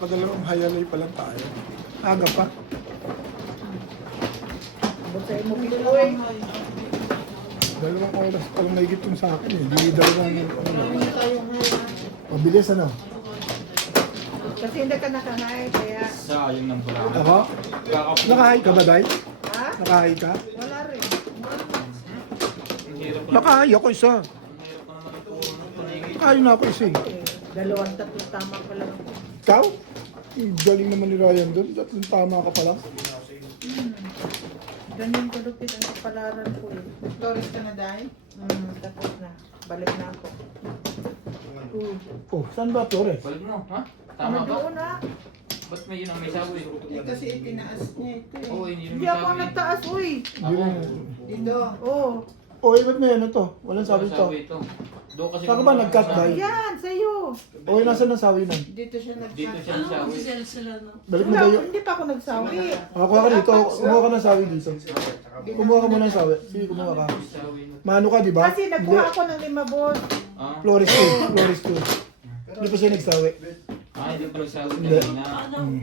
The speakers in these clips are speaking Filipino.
Nakadalawang hayalay pa lang tayo. Aga pa. Basta mo biloy. Dalawang oras pa lang mahigit yung sa akin eh. Hindi dalawang mabilis ano. Kasi hindi ka nakahay, kaya... Sayang ng pala. Ako? Nakahay ka ba, Day? Ha? Nakahay ka? Wala rin. Nakahay ako isa. Nakahay na ako isa eh. Dalawang tatlo tama pa lang. Ikaw? Galing naman ni Ryan doon. Tatlong tama ka pa lang. Ganyan kalupit ang kapalaran ko eh. Flores ka na dahil? Tapos na. Balik na ako. Oh, saan ba, Flores? Balik mo, ha? Ano Tama ba? doon na? Ba't may yun ang may sawi? Eh, kasi itinaas niya ito eh. Oo, hindi Hindi naman ako sawi. nagtaas, uy. Yun. Dito. Oo. Oh, ba't may ano to? Walang sabi to. ito. Doon kasi Saan ka ba nag-cut, Day? Yan, sa'yo. Oh, nasaan ang sawi nun? Dito siya Dito siya nagsasabi. ang sawi. Balik mo Wala, tayo. hindi pa ako nagsawi. Kuha ka dito. Kumuha ka ng sawi dito. Kumuha ka muna ng sawi. Sige, kumuha ka. Sawi. Mano ka, di ba? Kasi nagkuha ako ng 5 boss. Ah? Flores 2. Flores 2. Hindi pa siya nagsawi. Ah, hindi pa nagsawi Hindi. kanina.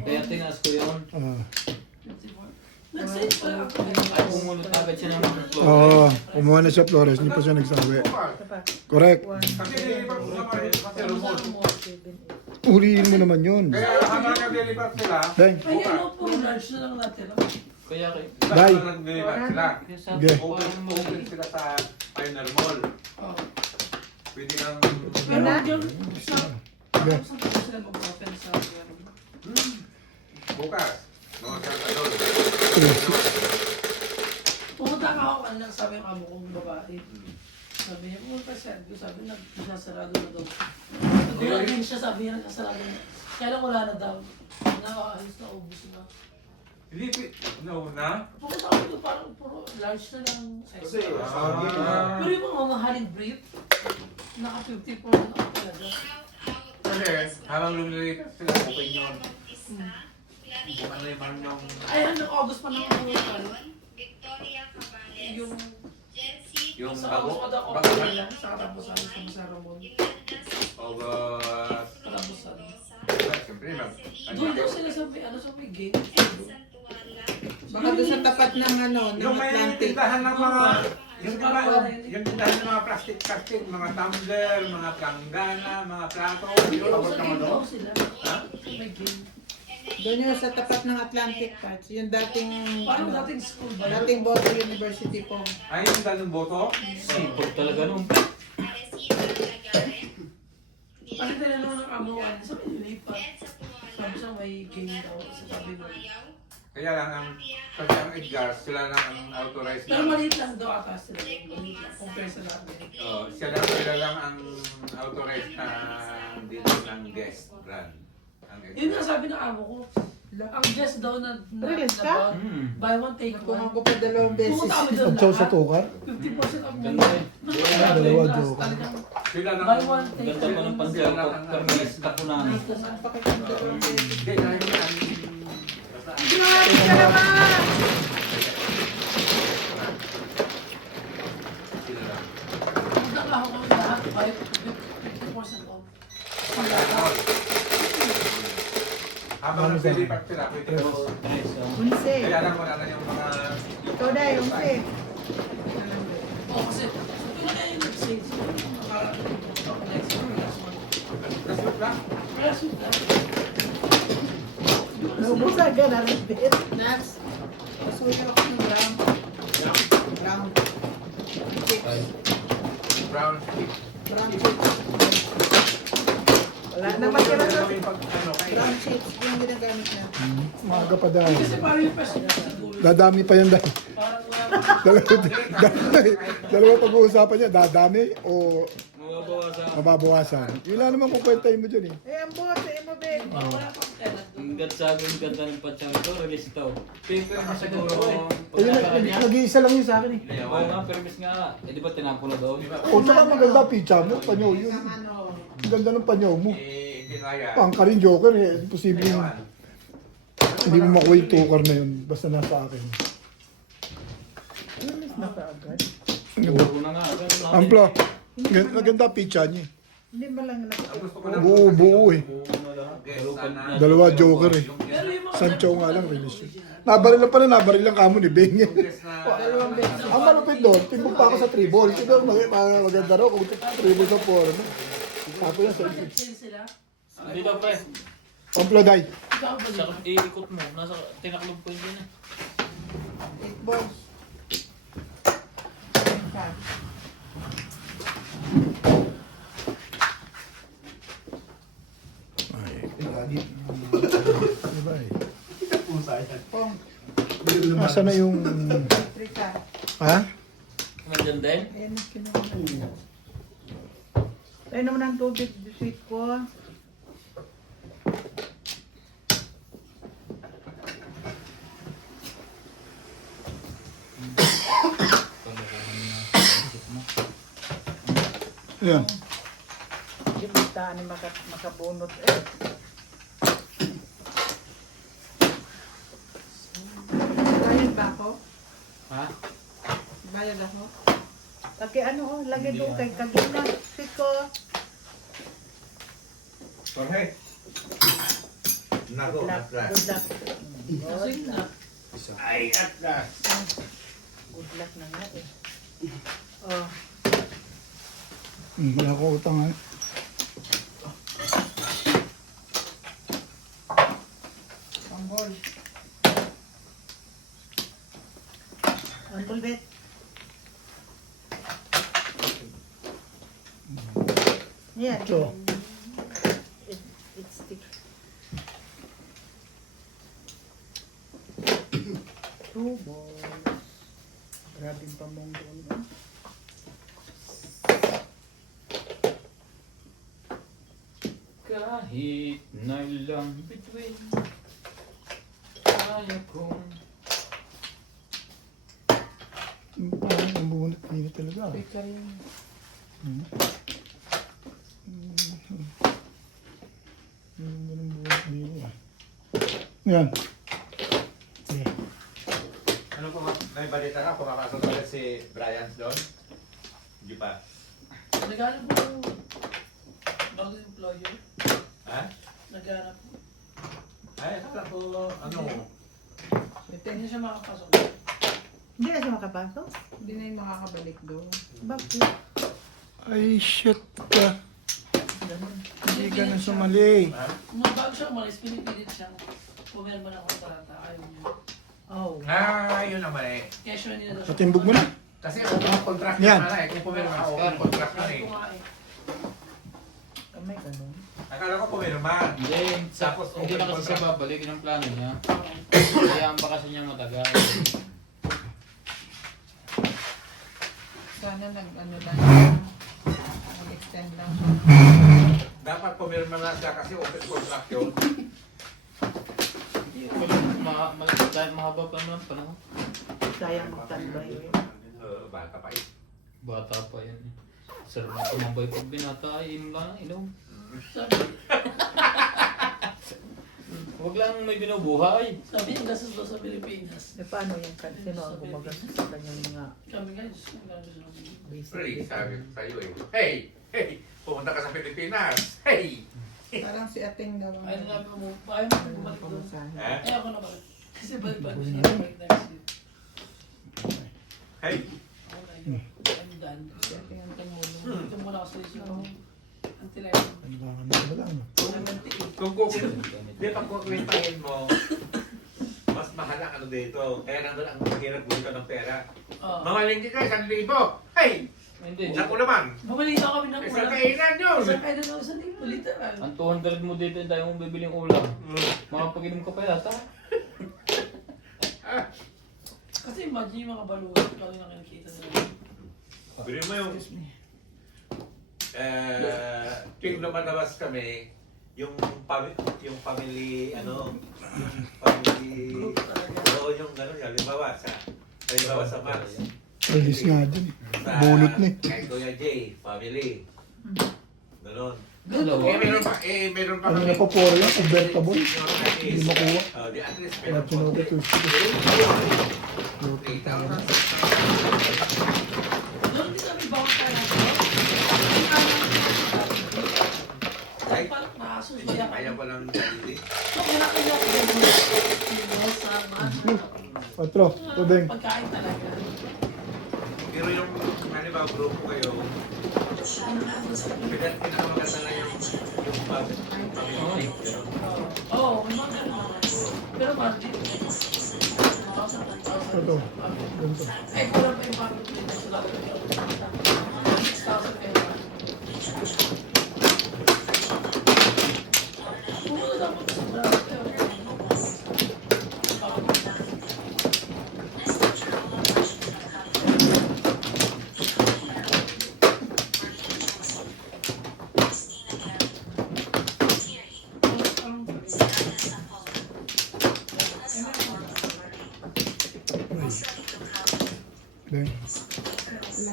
Kaya tinaas ko yun. Ah. Ay, pumunod agad siya ng mga floor. Oo, kumuha na siya Flores. Hindi pa siya nagsawi. Ito pa. Correct. 1, 7, 8. Uriin mo naman yun. Kaya habang nag-deliver sila, Dahil, Ay, ano po, large na lang natin. Kaya kayo. Day. habang nag-deliver sila, Kaya sabi Okay. ko, parang open mali. sila sa Pioneer Mall. Oh. Pwede kang... Pero na? yung sa... Yeah. Saan po sila mag-open sa... Bukas, mga kartador. Pumunta ka ako kanina, sabi ng amo kong babae. Sabi niya, pumunta siya. Sabi niya, nasarado na daw. Nagulat din siya, sabi niya, nasarado na. Kaya lang wala na daw. Nakakaayos na, ubus na. Hindi, nauna. Pumunta ako dito, parang puro large na lang size. Pero yung mga mamahaling brief, naka 50 po na ako talaga. Kasi habang lumilipas sila, open yun. Kung ano yung Ay, ano, August pa naman ako ano. yung Sa bago. August pa daw ako Bago okay lang. Sa katapusan sa Masaramon. August. Katapusan. Siyempre, Doon daw sila sa may, ano, sa may gate. Baka doon sa tapat ng ano, ng yung may Atlantic. tindahan ng mga... Yung Sa tindahan, Papa, yung tindahan ng mga plastic, mga tumbler, mga planggana, mga plato. Hindi Yung ko abot sa naman gate daw doon. sila. Ha? Sa may gate. Doon yun sa tapat ng Atlantic Parts. Yung dating, Parang ano, dating school ba? dating Boto University po. Ay, yung dalang boto? Sipot talaga nung. Kasi tinanong ng amo, ano, sa may nilipat. Sabi siya may game daw sa tabi mo. Kaya lang ang kasi ang Edgar, sila lang ang authorized Pero na. maliit lang daw ata sila. Maliit lang compare sa namin. Sila lang ang authorized na dito ng guest brand. Ang Yun nga Edgar. sabi ng amo ko. Ang guest daw na Release ka? buy one take Kung one. ako pa 2 beses. Pumunta kami doon pagsaw sa lahat. tukar. 50% off mo. Ganda eh. Dalawa, joke. Sila lang Buy one take Ganda pa ng pansin ko. Permis kapunan. Saan pa kayo 2 beses? Hindi, dahil yan. Grabe ka naman! Sila lang. Pumunta ka ako lahat. Buy 50% off. Ang lahat. Habang naglilipat sila, pwede ko. Nice. Unse. Kaya lang wala na yung mga... Ikaw dahil, unse. Oh, kasi sabi ko na yung nag-save. Next one, last one. Result lang. Last week na. Naubusan ka na rin, Bet. Nats, pasuyo ako ng brown. Brown. Chips. Brown stick. Brown chips. Wala naman ka na sa... Brown chips yung ginagamit na. Maaga pa dahil. Kasi parang yung person siguro. Dadami pa yan dahil. Parang wala. Dalawa pag-uusapan niya, dadami o Mababawasan. mababawasan. Yun lang naman kung kwentahin mo dyan eh. Eh, ang buhat sa imo, Bet. Wala pang tenant. Ang ganda yung ganda ng patsang ito, release ito. Paper na siguro. Eh, nag-iisa lang yun sa akin eh. Oo nga, permis nga. Eh di ba tinapo na doon? O tsaka maganda pizza mo, panyaw yun. Ang ano, Ang ganda ng panyaw mo. Hindi kaya. Pangka rin joker eh. Imposible yun. Ayawan. Hindi mo makuha yung tukar na yun. Basta nasa akin. Alis na ka agad. Puro na nga. ganun natin. Amplo. Maganda pizza niya eh. Hindi ba lang Ang gusto ko lang Buo eh. guest, sana- Dalawa joker eh. Yung guest- Pero yung mga Sancho nga lang, release yun. Nabaril lang pala, nabaril lang kamo ni Beng. yung guest na- Ang malupit doon, timbog pa ako sa 3 ball. Siguro maganda raw kung 3 ball sa 4. Ano? Tapos yan, Mag-change sila. Dito pre. Pamploday. Ikaw ba Sa dito? iikot mo. Nasa tinaklog po yun eh. 8 balls. Diba eh? Pong. Asa na yung... 3 ka. Ha? Nandiyan din? Ayan, kinuha na. Tayo naman ang tubig, sweet ko. Yan. Yung basta ni makabunot eh. Bayad ba ako? Ha? Bayad ako? Lagi ano, lagi doon kay Kagina. Sweet ko. Jorge. Nako, Good luck. atras. Good luck. Sige na. Ay, atras. Good luck na nga eh. Oh, Wala ko utang ha. panggol. Panggol bet. Yan. So. It's stick. Two balls. Grabe pa mong doon. No? Kahit na lang between. Kaya kong Parang ang bunot dito talaga. Picture yun. Ganun bunot dito ah. Yan. Yeah. Ano po, may balita ka? Pumakasok ulit si Brian doon? Hindi pa. Naghanap mo bago employer. Ha? Naghanap mo. Ay, akala ko, ano? Hindi siya makapasok. Hindi na siya makapasok? Hindi na yung makakabalik doon. Bakit? Ay, shit ka. Ganun. Hindi ka na sumali. Ha? Bago siya umalis, pinipilit siyang pumirma ng kontrata. Ayaw niya. Oh. Ah, yun naman eh. Kaya siya nila daw. Patimbog mo na. Kasi open contract Yan. yun pala eh. Kung pumirma ka, open contract yun Sabi eh. ko nga eh. May ganun. Akala ko pumirma. Hindi, Tapos hindi open na kasi siya contract. babalik ng plano niya. Oo. Kaya ang bakasyon niya matagal. Sana nag-ano lang nag-extend lang siya. Dapat pumirma na siya kasi open contract yun. Dahil mahaba pa naman panahon. Sayang magtanday eh. Bata pa eh. Bata pa yan eh. Sarap na tumambay pag binata ay inom lang ng inom. Sabi, Huwag lang may binubuhay. sabi yung gastos daw sa Pilipinas. E paano yan? Sino ang gumagastos sa kanyang mga Kami guys, ang gano'n sila. Free, basic? sabi ko sa'yo eh. Hey! Hey! Pumunta ka sa Pilipinas! Hey! Parang si Ating daw. Ayaw na mo, ayaw mo bumalik doon. Pamasahe. Ha? Ayaw ko na balik. Kasi balik siya balik next year. Hey! Ako na yun. I'm done. Si Ating ang tumulong. Dito muna ako sa isip ko. Ang tilayan. Kailangan na wala no. Kung di pa kukwentahin mo, mas mahal ang ano dito. Kaya nandun ang hirap dito ng pera. Oo. Mga lingki ka, 1,000. Hey! Hindi. Naku naman! Bumalita kami ng Isang ulam. kainan yun! Isang kainan ng isang libo, literal. Ang 200 mo dito yung tayo mong bibiling ulam. Mm. Makapag-inom ka pa yata. Ah, Kasi imagine yung mga balugan, lagi na kinikita nila. Bili mo yung tuwing lumalabas kami, yung family, ano, yung family, Group talaga. oo, yung gano'n, halimbawa sa Max, Release nga din. sa Bunot na eh. kay Kuya Jay, family, gano'n. Dalawa. Meron pa Ano kami. na pa puro yan? Convertible? Senior na Hindi is, makuha. di at least Kaya meron po. pinukit yung Doon din kami bawang tayo. iyak. Ayaw ko lang dali. So, kinakayak ko yung sama. Otro, tubing. Pagkain talaga. Pero yung, halimbawa, grupo kayo, pinakamaganda na yung pag-music. Oo, may mga ganun. Pero Martin, Ito. Ganito. eh, kulang pa yung pamilya na sila. 6,000 kayo. Pumunta dapat sa Bravo. Tubing. Sige.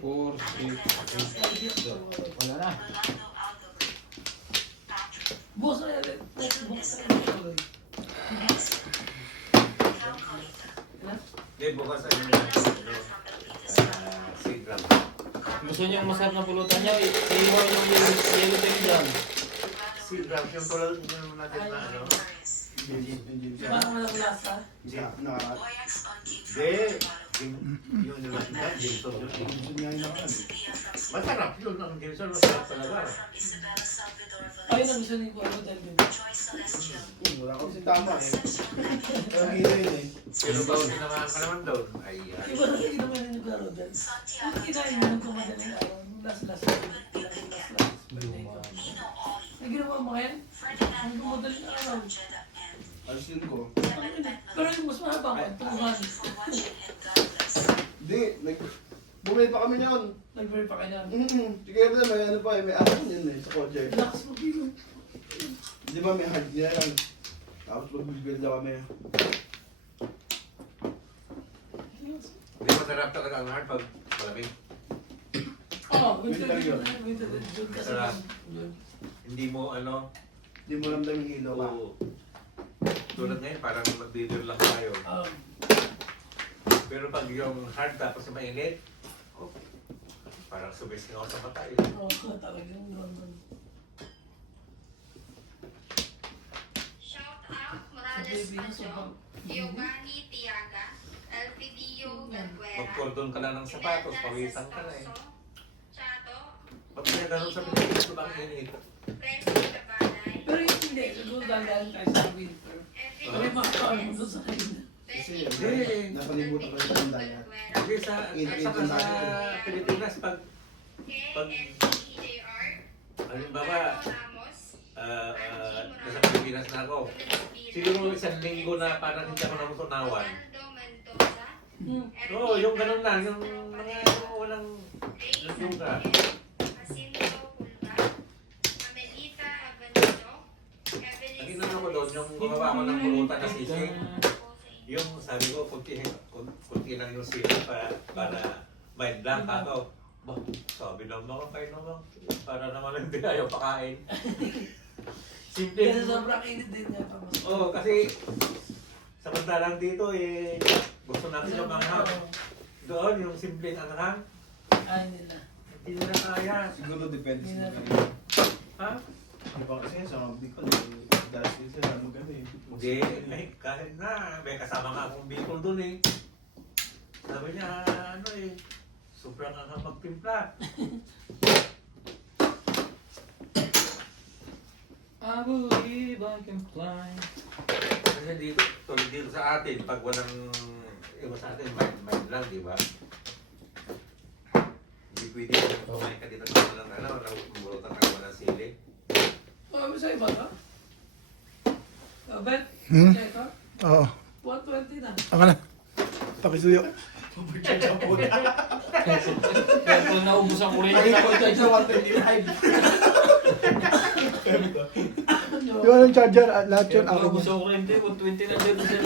4, 6, 8. Wala na. Bukas na yan. Bukas na yan. Hindi, bukas ay sigram. Gusto niyo masarap na pulutan niyo, iiwan yung yellow tape dyan. Sigram, yung tulad yung natin na ano. Parang walang lasa. Hindi, yung natin na, Jason yun. Masarap yun, ang Jason, masarap talaga. Ayun ang gusto ni Kuya dahil yun. Wala ko si tama eh. Pero hilo yun eh. Pero bawal sinamahan ka naman doon. Ay, Iba na kayo naman yung Kuya Rodel. Ang kinain mo nung kumadaling araw, nung last-last. Ay, ginawa mo yan? Ang kumadaling araw. Alas yun ko. Pero yung mas mahaba ko, tumahan. Hindi, bumili pa kami niyon. Nag-verify pa kayo na. Sige ba may ano pa eh, may alam yun eh, sa kotse. Lakas mo, Pino. Di ba may hard niya yan. Tapos magbibil daw kami. hindi masarap talaga ang hard pag malamig. Oo, Winter yun. winter yun. Kasi Sarap. yun. Hindi mo ano, Di mo ramdam yung hilo ka. tulad ngayon parang mag-dinner lang tayo. Pero pag yung hard tapos mainit, parang sumising ako sa mata eh. Oo, talagang naman. Shout out Morales Pancho, Giovanni Tiaga, Elpidio Galguera, Mag-cordon ka lang ng sapatos, pawisan ka na eh. Chato, Pag kaya ganun sa Pilipinas, ba ang init? Presi Cabanay, Pero yung hindi, siguro dahil tayo sa winter. May mga kaano doon sa kanina. Kasi Betty yun, nakalimutan ko yung tandaan. Galguera, Kasi sa Pilipinas, pag KNCEJR, halimbawa, Ramos, nasa Pilipinas na ako, siguro isang linggo na parang hindi ako namutunawan. Orlando Mendoza, Oo, yung ganun lang, yung mga walang Ray lugar. Jacinto Pulga, Amelita Avenino, Ang Evelyn inano ko doon, yung gumawa ko ng pulutan na sisig, yung sabi ko, kunti lang yung sisig para may blank ako. Bah, sabi ng mga kayo naman, para naman hindi ayaw pakain. Simple. Kasi sobrang init din niya pa mas. Oo, kasi samantalang dito eh, gusto natin yung manghang. Doon, yung simpleng anghang, Ay nila. hindi nila kaya. Siguro depende sa mga Ha? Ano pa kasi sa mga Bicol, dalas din sila, ano gano'n eh. Hindi, kahit na, may kasama nga akong Bicol doon eh. Sabi niya, ano eh, sobrang anghang magtimpla. I believe I can fly. Kasi dito, tulad dito sa atin, pag walang, iba sa atin, mind lang, di ba? Hindi pwede kumain ka dito ng walang ano, nabulutan ng walang sili. Oh, sa iba ka? Bet? Hmm? Check ka? Oo. 120 na. Aka na. Pakisuyo. Kaya kung naubos ang kuryente Lagi na ko charge sa 125. Di ba yung charger? Lahat yun, kaya kung akin naubos yun. ang kuryente, 120 na dito sa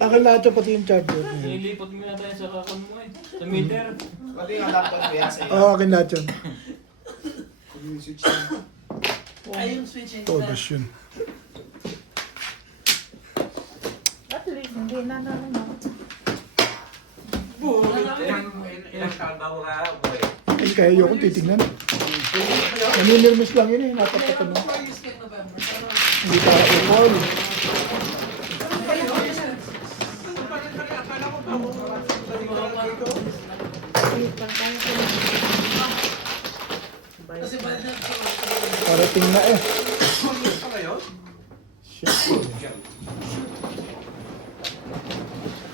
Akin lahat yun, pati yung charger. nililipat mo na tayo sa kakon mo eh. Sa meter. Pati yung laptop ko yan sa'yo. Oo, akin lahat yun. Yung switch na. Ay, yung switch hindi Oh, na. gosh yun. At least, hindi na naman ako. Ilang taon ba mo ka umuwi? Ay, kaya yung titignan. Naninirmis lang yun eh. Natapat Kailan ano. mo ayos kay November? Pero, Hindi pa upol. kasi balik na ito. Parating na eh. Pa ngayon? Shit.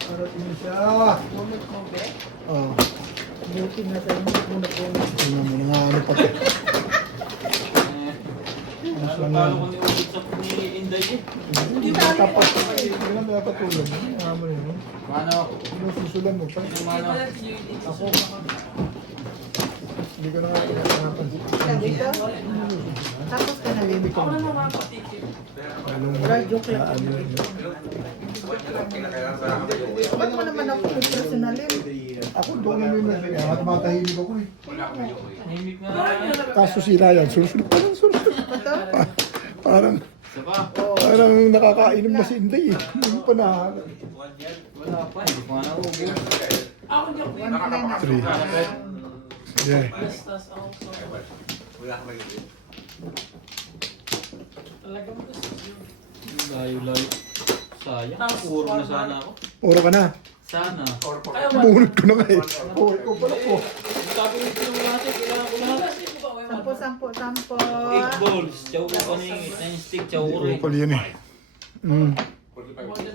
Parating na siya. Gumit mo, be. Oh. Buti na sa inyo kung nag-gumit. Tingnan mo na nga ano pati. Talo ko ni Ulit sa ni Inday eh. Hindi pa tapat. Hindi lang dapat tulad. Ano yun? Mano? Sinususulan mo pa. Mano? Ako. Hindi ko na nga pinapansin. Dito? Tapos ka na rin. Ako na naman patikip. Wala, joke lang. Ano yun? Ba't mo naman ako personalin? Ako doon na yun. Kaya tumatahimik ako eh. Himik na. Kaso sila yan. Susunod pa lang. Susunod. Ito? Parang Isa pa? parang nakakainom na si Inday eh. Hindi mo pa na. Wala pa. Hindi ko nga naubos. Ako hindi ako One plan na. Three. Yeah. Bastas ako so. Wala ka mag-ibig. Talaga mo gusto yun. Layo-layo. Sayang. Puro na sana ako. Puro ka na. Sana. Kaya wala. Bunot ko na nga eh. Oo, ikaw pala po. Sabi ko yung natin. Kailangan ko lahat. Sampo. 8 balls. Chow ko pa na yung 9 stick. Chow ko rin. Oo pala yun eh. Mm.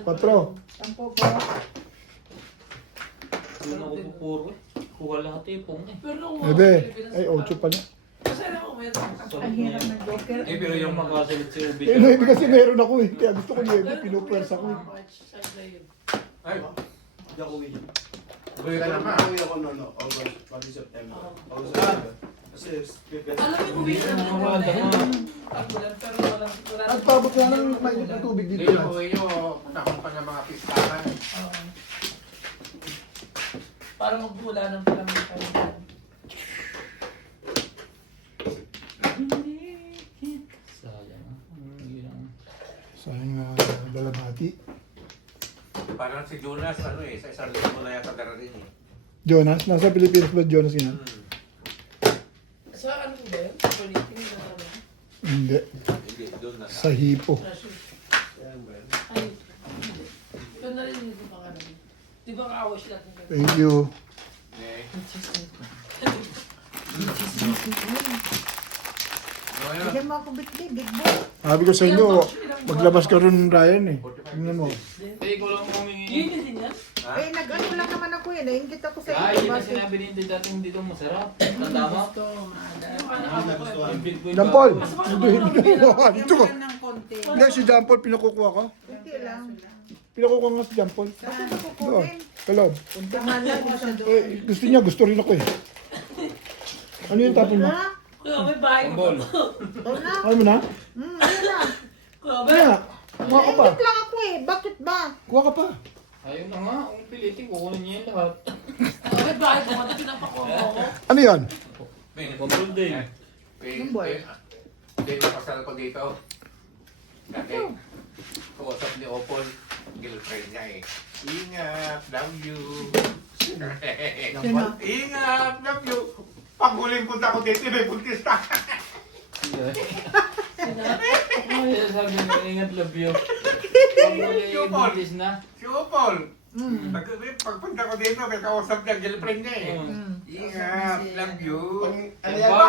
Patro. Sampo po. Doon ako pupuro eh. Kuha lahat eh. Pong eh. Pero nung Ebe. Ay, 8 pala. Kasi alam ko meron. Ang hirap ng joker. Eh pero yung makasalit si Urbit. Eh, no, kasi meron ako eh. Kaya gusto ko niya. Pinupwersa ko eh. Ay, Kaya naman. Uwi ako noon, August, pati September. August, September. Kasi, Alam niyo kung minsan Ano ako mga na dama? Tagulan pero wala. Nagpabot nga ng mainit na tubig dito. Ngayon, uwi nyo, panahon pa ng mga pistahan. Para magbula ng palamig kayo. Sayang ah. Ang Sayang na dalabati. parang si Jonas, ano eh, sa isang linggo na yata darating eh. Jonas? Nasa Pilipinas ba Jonas yun? Sa ano ko ba yun? Politing na naman. Hindi. Hindi, doon na. Sa Hipo. Ay, hindi. Yun na rin yung pangalan. Di ba kaawa sila kung gano'n? Thank you. Eh. Bigyan mo ako bitbit, big boy. Sabi ko sa inyo, maglabas ka rin Ryan eh. Tingnan mo. Eh, ko lang Yun humingi. yun din yan? Ha? Eh, nag-ano lang naman ako eh. Naingit ako sa Ay, iyo. yun na Bakit? sinabi ni Inday dati hindi daw masarap. Tanda mo? Yung ano ko eh. Yung big boy John Paul! bago. Hindi ka dito ka. ng konti. Hindi, si John Paul, pinakukuha ka. Hindi lang. Pinakukuha nga si John Paul. Bakit Doon, kukunin? kaloob. Bahala mo siya doon. Eh, gusto niya, gusto rin ako eh. Ano yung tapon mo? Ha? Kuya, may bahay ko Ball. pa. Ikaw na. Ano mo na? Ayun na. Kuya, Kaya, kuha ka pa. Naingit lang ako eh. Bakit ba? Kuha ka pa. Ayun na nga. Ang pilitin, kukunin niya yung lahat. may bahay ko pa. Pinapakuha ko. Ano yan? Control day. Yung boy. Hindi na pasal ko dito. Dati, kausap ni Opol, girlfriend niya eh. Ingat, love you. Sino? Ingat, love you. Pag huling punta ko dito, may buntis na. Ay, sabi niya, ingat love you. Pag Yung may Paul. buntis na. Si Opol. Mm. Pagpunta ko dito, may kausap niya, girlfriend niya eh. Mm. Ingat, love you. Ano Yan yan? pa?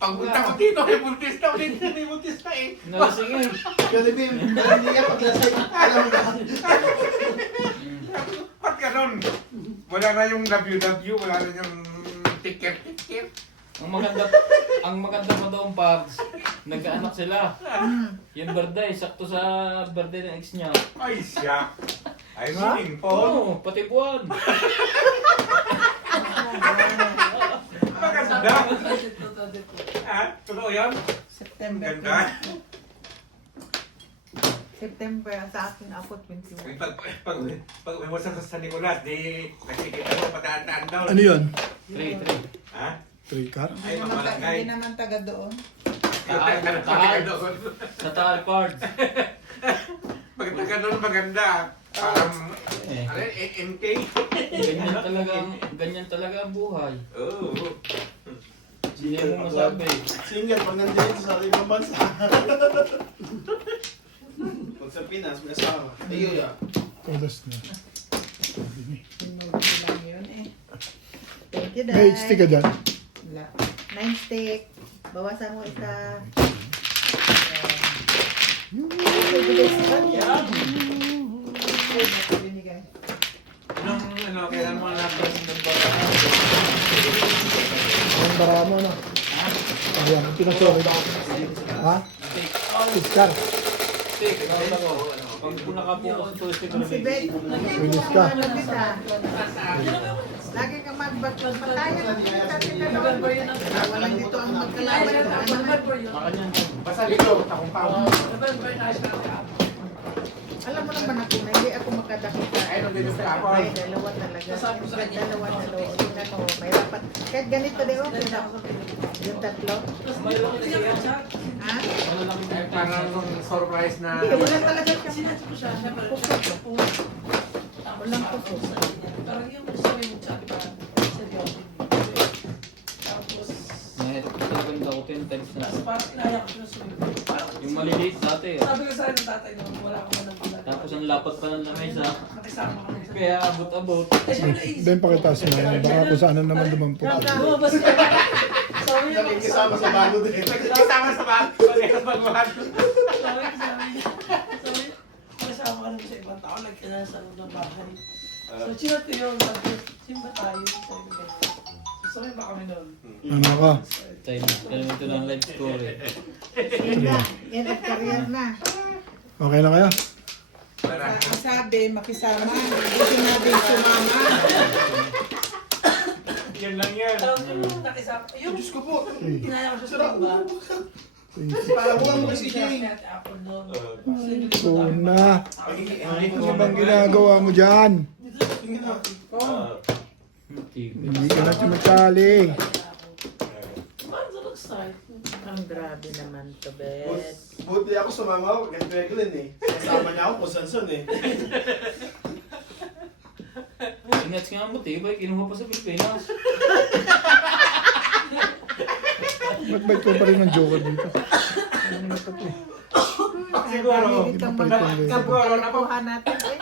Pagpunta ko dito, may buntis na. May buntis na eh. Nalasing eh. Kasi Bim, hindi ka paglasay. Alam mo na. Ba't ganun? Wala na yung love you, wala na yung ticker. Ang maganda pa daw ang Pags, nagkaanak sila. Yung birthday, sakto sa birthday ng ex niya. Ay, siya. Ay, meaning po. Oo, pati buwan. Maganda. Ha? Totoo yan? September. Ganda. September, sa akin ako 21. Pag uwi mo sa San Nicolas, di nakikita mo pataan-taan daw. Ano yun? 3. Ha? 3 car? Ay, Hindi mamalangay. naman taga doon. Taal. Sa Taal Cards. Pag taga doon maganda. Parang, Eh, ano yun, MK? ganyan talaga ang buhay. Oo. Hindi mo masabi. Single, pag nandiyan sa ibang bansa. Pag sa Pinas, may asawa. Ayun ya. Todas na. Sinulit lang yun eh. Thank you, May Day. stick ka dyan? Wala. 9 stick. Bawasan mo isa. Bibigay sa kanya. Ay, binigay. Anong, kailan mo natin ng bata? Ang barama na. Ayan, pinasulit. Ha? Iskar. Stick, ikaw ako. Pag nakapokus ito, stick Si Ben, Finish ka. malapit ah. Lagi ka magpatayan. November yun ang Walang dito ang magkalaban. November yun. Makanyan. Basta dito, takong pa. November na siya. Alam mo naman ako na hindi ako makadakita. Ay, nandito sa ako. May dalawa talaga. Sasabi ko sa kanya. Dalawa. Tingnan mo, may rapat. Kahit ganito din, okay na. Yung tatlo. Ha? Parang surprise na. Hindi, wala talaga siya. Sinabi ko siya, syempre, Walang puso. Parang yung sabi mo chat pa, seryoso. Tapos, Naganda ko 10 times na. tapos parang inaya ko siya sa Yung maliliit dati. Sabi ko sa akin ng tatay nung wala ako man ng bulan. Tapos ang lapat pa ng lamesa. Nakisama kami sa... Kaya abot-abot. Eh, siya naisip. Ben, pakita sa nanay. Baka kung saan naman dumampot. Lumabas ka. Sabi niya, Nakikisama sa bago din. Nakikisama sa bago. Pag-bago. sabi, kasama ka naman sa ibang tao, nagkailan sa loob ng bahay. So, chinat ko yun, sabi ko, simba tayo, sabi ko, sabi ba kami noon? Ano ka? Tayo na. Kaya ito lang life story. Yan na. Yan ang career na. Okay na kaya? Ang sabi, makisama. Hindi sinabi sumama. Yan lang yan. Alam ko yung nakisama, yung Diyos ko po. inaya ko siya sa iba. Parabuhan mo si Jay. Apple doon. Una. Ano bang ginagawa mo dyan? Hindi ka na tumatali. Paano sa nag-start? Ang grabe naman to, Bet. Buti ako sumama ako. Ganito Eglin eh. Kasama niya ako kung saan eh. Ingat nga mo, tibay. Kinuha pa sa Pilipinas. Ba't bait ko pa rin ng joker dito? Ano na ito eh? Siguro. Hindi pa palit yung level. Nakuha natin eh.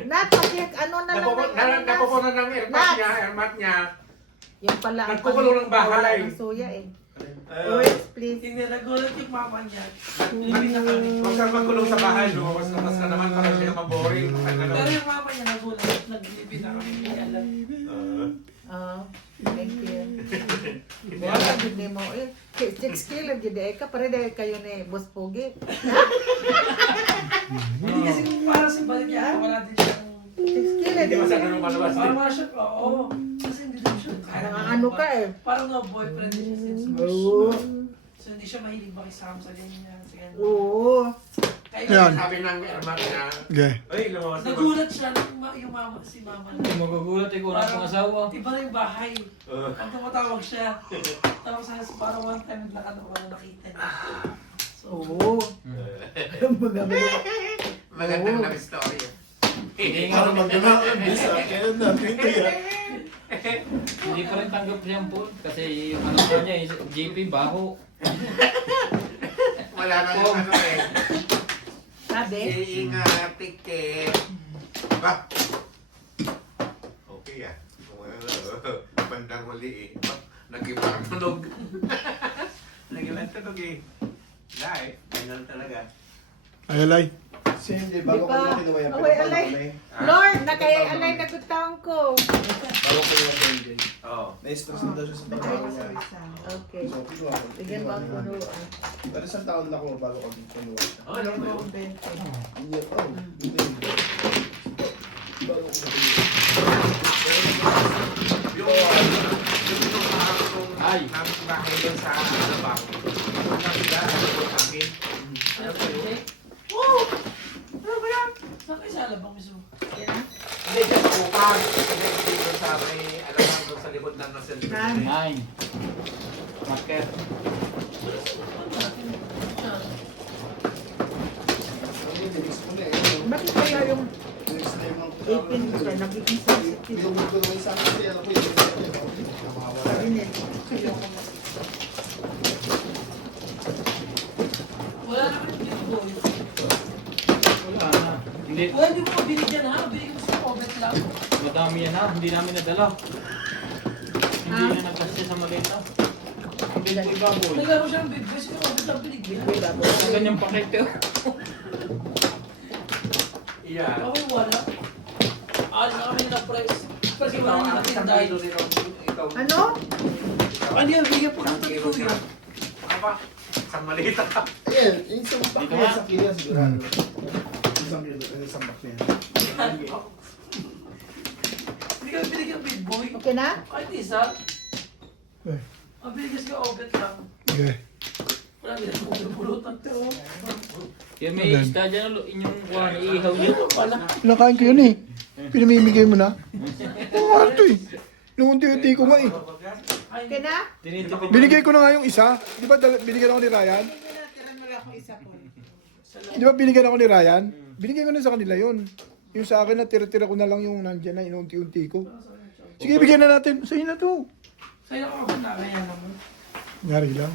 Nat, ano na lang Napupunan ng airmat niya. yung pala ang Nagkukulo ng bahay. ng suya eh. Uh, Yes, please. Hindi, nagulat yung mama niya. Huwag kang magkulong sa bahay, lumabas na naman para siya maboring. Pero yung mama niya nagulat, naglipid na kami, hindi alam. Oh, thank you. Wala hindi mo eh. 6 kilo gid ka pare dahil kayo ni Boss Pogi. Hindi kasi kung parang si balik niya, wala din siyang... 6 kilo Hindi masyadong malabas din. Parang wala siya, oo. Kasi hindi din siya... Parang ano ka eh. Parang no boyfriend din siya since birth. Oo. So hindi siya mahilig makisama sa ganyan, sa ganyan. Oo. Kaya Yan. Sabi ng airmat niya, Okay. ay, lumabas na. nagulat siya yung mama, si mama na. Magugulat eh kung wala pang asawa. Iba na yung bahay. Ang tumatawag siya. Tapos parang one time naglakad ako na nakita niya. So, Oo. Magandang love story. Parang magdama ang bisa. Kailan na? 20 yan. Hindi pa rin tanggap siyang phone. Kasi yung ano pa niya, JP, baho. Wala na yung ano eh. Sabi? Iingat, tiket. Ba? Okay ah. Bandang huli eh. Nag-ibang tunog. Nag-ibang tunog eh. Dahil, ganyan talaga. Ay, alay. Si hindi, bago ko na kinuha yung Away, alay. Lord, nakaya alay na gutang ko. Bago ko yung MJ. Oo. Na-stress na daw siya sa trabaho niya. Okay. So, kinuha ko. Bigyan mo ang punuan. Pero isang taon na ako bago ko kinuha siya. Oh, alam mo yun. Hindi, oh, hindi. Bago ko kinuha. Yung Ay. namin bahay yun sa Alabang. Nakita, ano po kami. ano po yun? Woo! Ano ba yan? Saan kayo sa Alabang mismo? Hindi, dyan sa Bukang. Hindi, dito sa may Alabang doon sa likod ng Nasel. 9. Market. Hindi, dinis ko na eh. Bakit kaya yung Dinis na yung mga 18 siya nagiging sensitive? Pinugod ko naman sa akin. Alam ko yung dinis ko yun. Sabi niya, ayoko na. Hindi, Wala, hindi mo binigyan ha. Binigyan mo sa comment lang. madami yan ha. Hindi namin nadala. Hindi na nagkasya sa maleta. Hindi po ibaboy. Naglaro siya ng big boys. Yung comment lang binigyan. Ang ganyang pakete. Yeah. Ako wala. Alis na kami ng price. Kasi wala nang natinday. Ano? Ano yan? Bigyan po natin ito yan. Apa? Isang malita ka. Ayan, yung isang pack Dito niya, nga. isang kilo yan sigurado. Isang kilo, isang pack niya. Hindi kami binigyan big boy. Okay na? Kahit isa. Eh. Ang binigyan siya ogat lang. Okay. Wala nila pulutan. Yan may isda dyan. Inyong kuha, iihaw yun. Wala. Pinakain ko yun eh. Pinamimigay mo na. Oo, ito eh. Nung unti-unti ko nga eh. Okay na? Tinitipid. Binigay ko na nga yung isa. Di ba binigyan ako ni Ryan? Tiran mo lang ako isa po. Di ba binigyan ako ni Ryan? Binigay ko na sa kanila yun. Yung sa akin na tira-tira ko na lang yung nandyan na inunti-unti ko. Sige, bigyan na natin. Sa'yo na to. Sa'yo ako ba na kaya naman? Ngari lang.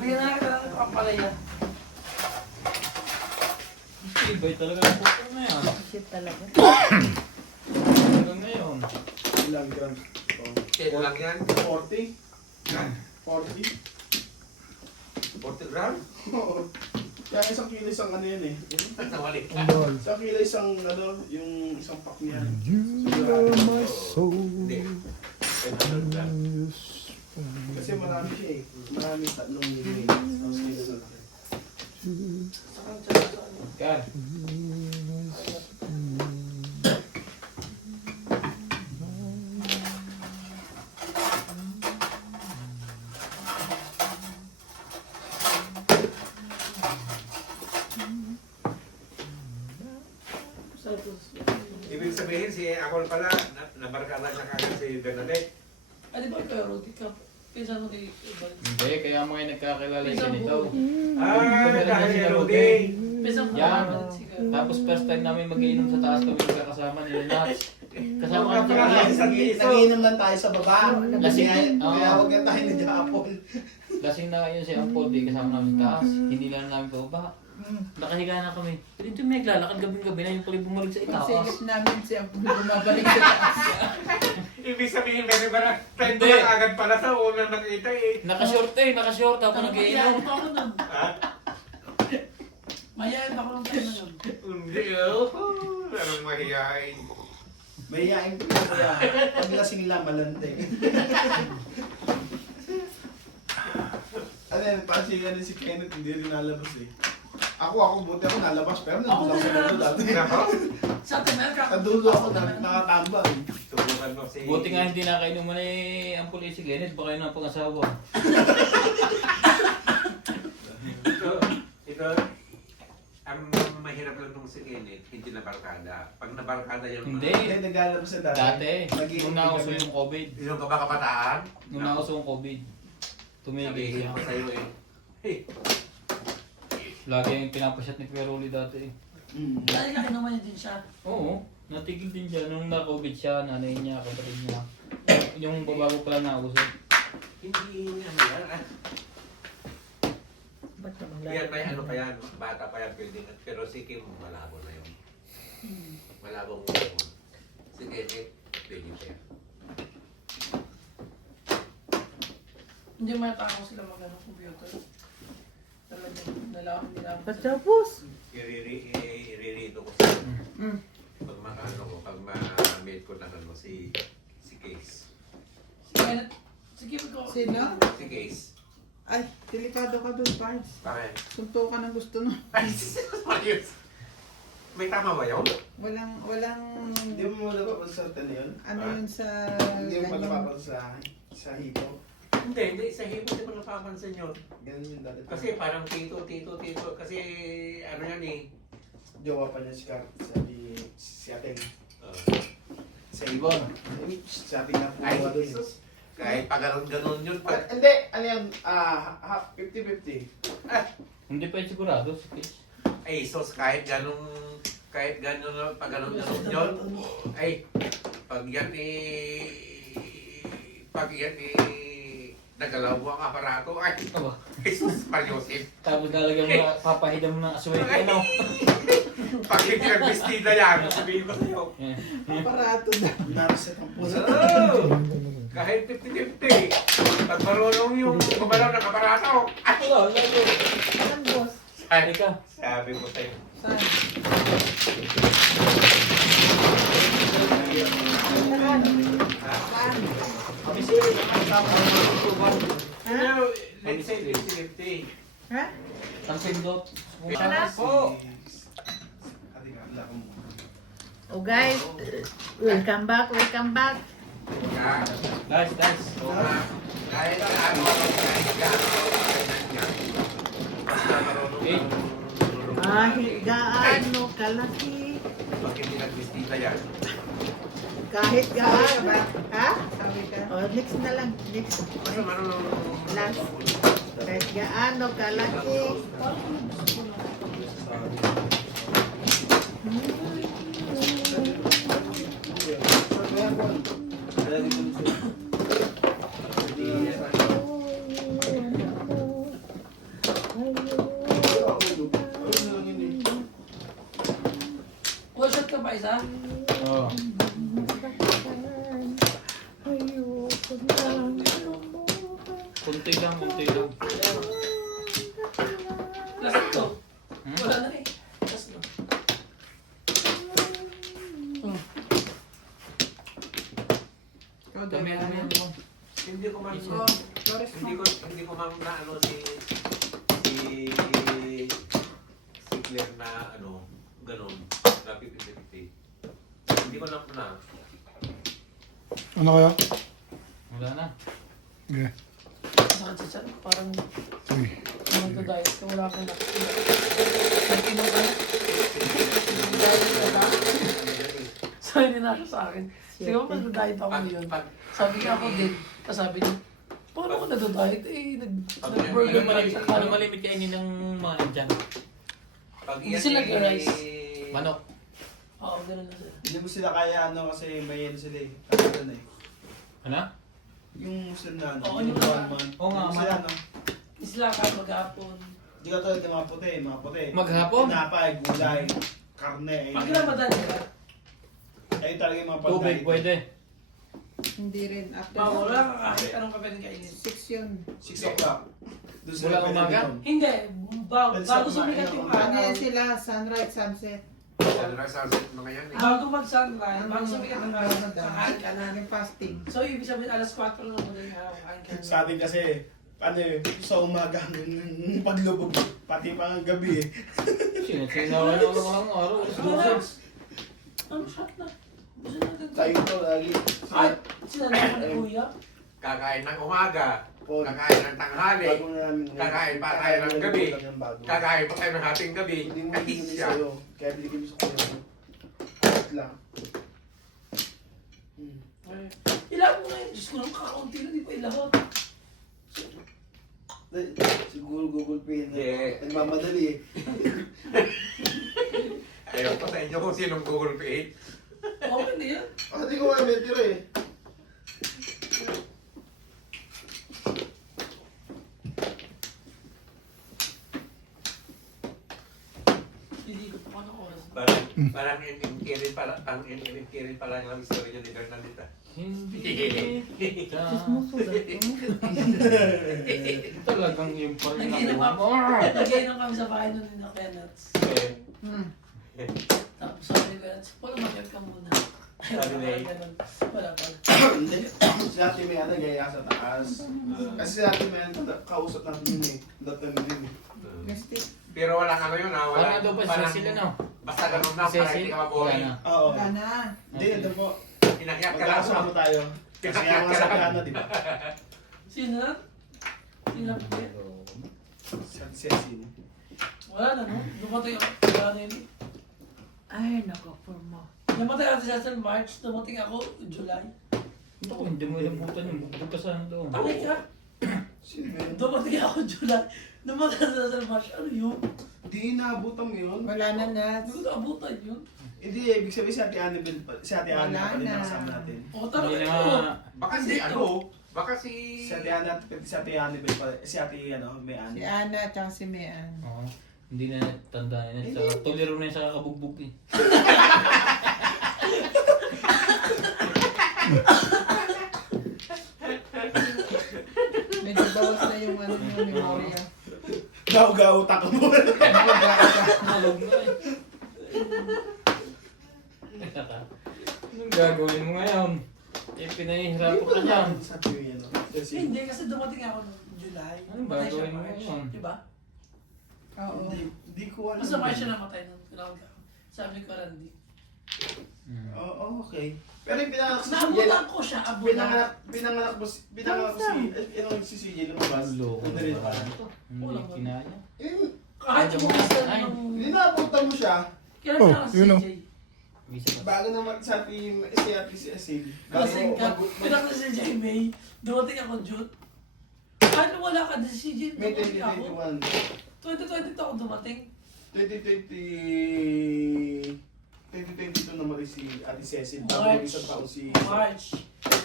Bigyan na kita ng kapalaya. Ibay talaga ang puto na yan. Shit talaga. Hanggang ngayon. Ilang grams? Kaya lang yan. 40? 40? 40 gram? Oo. Kaya isang kilo isang ano yan eh. Nawalik. Isang kilo isang ano, yung isang pack niya. You are my soul. Hindi. 500 gram. Kasi marami siya eh. Marami tatlong ingredients. Tapos kilo na laki. Kan. Ibig sabihin si Akol pala, nabarkada niya kagad si Bernadette. Ano ba kayo, Rodi ka? Pinsan mo kay Ibalik. Hindi, kaya mga nagkakilala yung ganito. Ah, dahil si Rudy. Pinsan mo Yan. naman siya. Tapos first time namin mag-iinom sa taas kami magkakasama nila lahat. Kasama Mga kami pala, lahat. isang piso. Nagiinom lang tayo sa baba. Lasing. Kaya Oo. huwag na tayo nag-aapol. Lasing na yun si Ampol, di kasama namin sa taas. Hindi lang namin pababa. Nakahiga na kami. Dito may naglalakad gabing-gabi na yung pala bumalik sa itaas. Silip namin siya bumabalik sa taas. Ibig sabihin, meron ba na tayo Hindi. lang agad pala sa unang nakita eh. Nakashort ako nag-iinom. Mayayain pa ako nun. Ha? Mayayain ako ng time na yun. Hindi, oh. Anong mahihain. Mahihain ko na kaya. Pag lasing lang, malante. Ano yan, pansin nga si Kenneth, hindi rin nalabas eh. Ako, buti ako nalabas, pero nandun ako sa dulo dati. Nako, Sa Temer ka. Sa dulo ako, nakatambak eh. tubukan mo si... Buti nga hindi nakainuman eh ang pulis si Glennet, baka yun ang pang-asawa. Ito, ang mahirap lang nung si Kenneth, hindi na barkada. Pag nabarkada yung... Hindi. Hindi, naglalabas na dati. Dati, Nag-iinom nung nauso kami. yung COVID. Yung kabakabataan? Nung nauso yung COVID. Tumigil Sabihin siya. ko sa'yo eh. Hey, Lagi yung pinapasyat ni Kuya Rolly dati. Dahil ka naman niya din siya. Oo, natigil din siya. Nung na-COVID siya, nanay niya, kapatid niya. Yung babago pala nauso. hindi naman yan. Ba't naman Yan may ano pa yan, bata pa yan pwede. Pero si Kim, malabo na yun. Malabong si Kenneth, pwede pa yan. Hindi matako sila mag-ano computer. Talagang nalaman nila. Patapos. Iririto ko sa pag makaano ko, pag ma-made ko na ano si Case. Sige, ko. Sino? Si Case. Ay, delikado ka doon, Pards. Bakit? Sunto ka ng gusto nun. Ay, ayos. May tama ba yun? Walang, Hindi mo muna ba sa yun? ano yun sa... Hindi mo ganyan. pala sa hipo. Hindi. Sa hipo di ko napapansin yun. Ganun yung dati. Kasi parang tito. Kasi ano yan eh. Jowa pa niya si Ating. Sa Ibon. Sabi nga po Ay, doon. Jesus. Kahit pa ganon yun. Hindi, ano yan, 50-50. Hindi pa yun sigurado si Chris. Ay, sos, kahit ganon, pag ganon yun. Ay, pag yan nagalaw mo ang aparato. Ay, Aba. Jesus, Mariosip. Tapos lalagyan mo na papahidam ng asway. Ano? Pag hindi nagbistida yan, sabihin ko sa'yo. Aparato na. Naraset ang puso. Oh, kahit 50-50. Pag marunong yung gumalaw ng aparato. Ay, Anong boss? sabi ko sa'yo. Saan? Saan? Saan? Pero, let's say 50-50. Ha? Ang pindot. Po. Ate ka, wala akong mukha. Oh guys, welcome back, welcome back. Guys. Kahit ano, kahit gano'n, basta marunong Eh. Kahit gaano kalaki, pag hindi nagbistida yan. kahit gaano. Ha? Sabi ka? Oh, next na lang, next. Basta marunong. Last. Kahit gaano kalaki. One shot ka pa isa? Oo. Kunti lang. Last to. Wala na eh. Last na. Kami. Hindi ko man hindi ko man na ano si Claire na ano ganun na 50-50. Hindi ko na Ano kaya? Wala na. Okay. Sakit sa tiyan. Parang Sige. magda-diet ka. Wala kang nakikita. Nag-inom ka na. Diet ka na. So, hindi na siya sa akin. Siguro magda-diet ako yun. Sabi niya ako din. Tapos sabi niya, paano ko nagda-diet? Eh, nag-burger pa lang siya. Ano malimit kainin ng mga nandyan? pag Hindi sila rice. Manok. Oo, gano'n na sila. Hindi mo sila kaya ano kasi may yan sila eh. Kasi na eh. Ano? Yung Muslim na ano, Oo, yung yung one month. Oo nga, Yung sila ano. Hindi sila kahit maghapon. Hindi ka tulad ng mga puti. Maghapon? Tinapay, gulay, karne. Pag Ramadan nila, Ayun talaga yung mga Tubig pagkain. pwede. Hindi rin. After bawal lang kahit anong pa pwedeng kainin. 6 yun. 6 o'clock. Doon Wala pwede umaga? inom. Hindi, bago sumikat yung Ano araw. yan sila? Sunrise, sunset. mga yan eh. Bago mag-sunrise, bago sumikat yung araw, kakain ka na. Yung fasting. So, ibig sabihin, alas 4 na muna yung araw, kakain ka na. Sa atin kasi, ano eh, sa umaga hanggang paglubog, pati pa ang gabi eh. Sinawa na ako ng araw. Ano shot na? Gusto natin to. Tayo to lagi. Ay, sinabi mo na kuya. Kakain ng umaga, Paul, kakain ng tanghali, bago na namin kakain pa tayo ng gabi. kakain pa tayo ng hating gabi. Hindi mo Ay, bibili siya. sa'yo. Kaya bili kami sa kuya mo. Kahit lang. Ilan mo ngayon? Diyos ko lang, kakaunti na, di pa ilahat. Siguro Google Pay na. Yeah. Nagmamadali eh. Ayaw ko sa inyo kung sinong Google Pay. Okay na yan. Hindi ko nga may tira eh. Hindi ko pa oras. Parang in-kirin pala yung story niya ni Bernadita. Hindi. Talagang yung pa rin Nag-inom kami sa bahay nun ni na Kenneth. Hmm. Tapos sabi ko, Paul, mag-help ka muna. Sabi ni- Wala pa. Hindi. Si Ate May ano, gaya sa taas. Kasi si Ate May ano, kausap natin yun eh. Dapat din eh. Mystic. Pero walang ano yun ha, Wala daw pa parang- sila no? Basta ganun na, para hindi ka maboring. Oo. Wala na. Hindi, ito po. Inakyat ka lang. Magkakasama tayo. Kasi nga nga sa piano, di ba? Sino na? Sino na po? Si Ate Cecil. Wala na, no? Dumating ako. Wala na yun. Ay, nakaporma. Namatay ako sa March, dumating ako July. Ako, hindi mo inabutan yung bugtog ka saan doon. Takay ka. Sino yun? Dumating ako July. Dumating ako sa March. Ano yun? Hindi naabutan mo yun. Wala na na. Hindi ko naabutan yun. Hindi, ibig sabihin si Ate Annabelle pa. Si Ate Wala Annabelle pa rin na. nakasama natin. O, tara Hindi kayo. na. Baka si ano, baka si... Si Ate Annabelle pa, si Ate Annabelle pa, si Ate ano, May Si Ann. Ana at si Mayan. Oo. Hindi na tanda na. Sa tolero na yun sa kakabugbog eh. Medyo bawas na yung ano yung memorya. Gaw-gaw, tako mo. Nalog na eh. Anong gagawin mo ngayon? Eh, pinahihirapan ka dyan. Sabi ko yan. Kasi, Hindi, kasi dumating ako noong July. Anong Namatay siya gagawin mo March. ngayon? Diba? Oo. hindi ko alam. Basta March siya namatay nung tinawag ako. Sabi ko, Randy. Oo, okay. Pero yung pinanganak si Naabutan ko siya, pinanganak ko si CJ lumabas. Loko Nandun rin na pa. ito. Hindi kinaya. Kahit yung mga Hindi naabutan mo siya. Kailan Oh, siya kasi yun o. CJ? Bisa pa. Bago naman sa ating si Asil. Kasi ka, pinaka si CJ May, dumating ako June. Kahit wala ka din si CJ, May dumating ako. 2021. 2022 ako dumating. 2022 naman rin si Ate Cecil. Bago March. mag-isang taon si... March.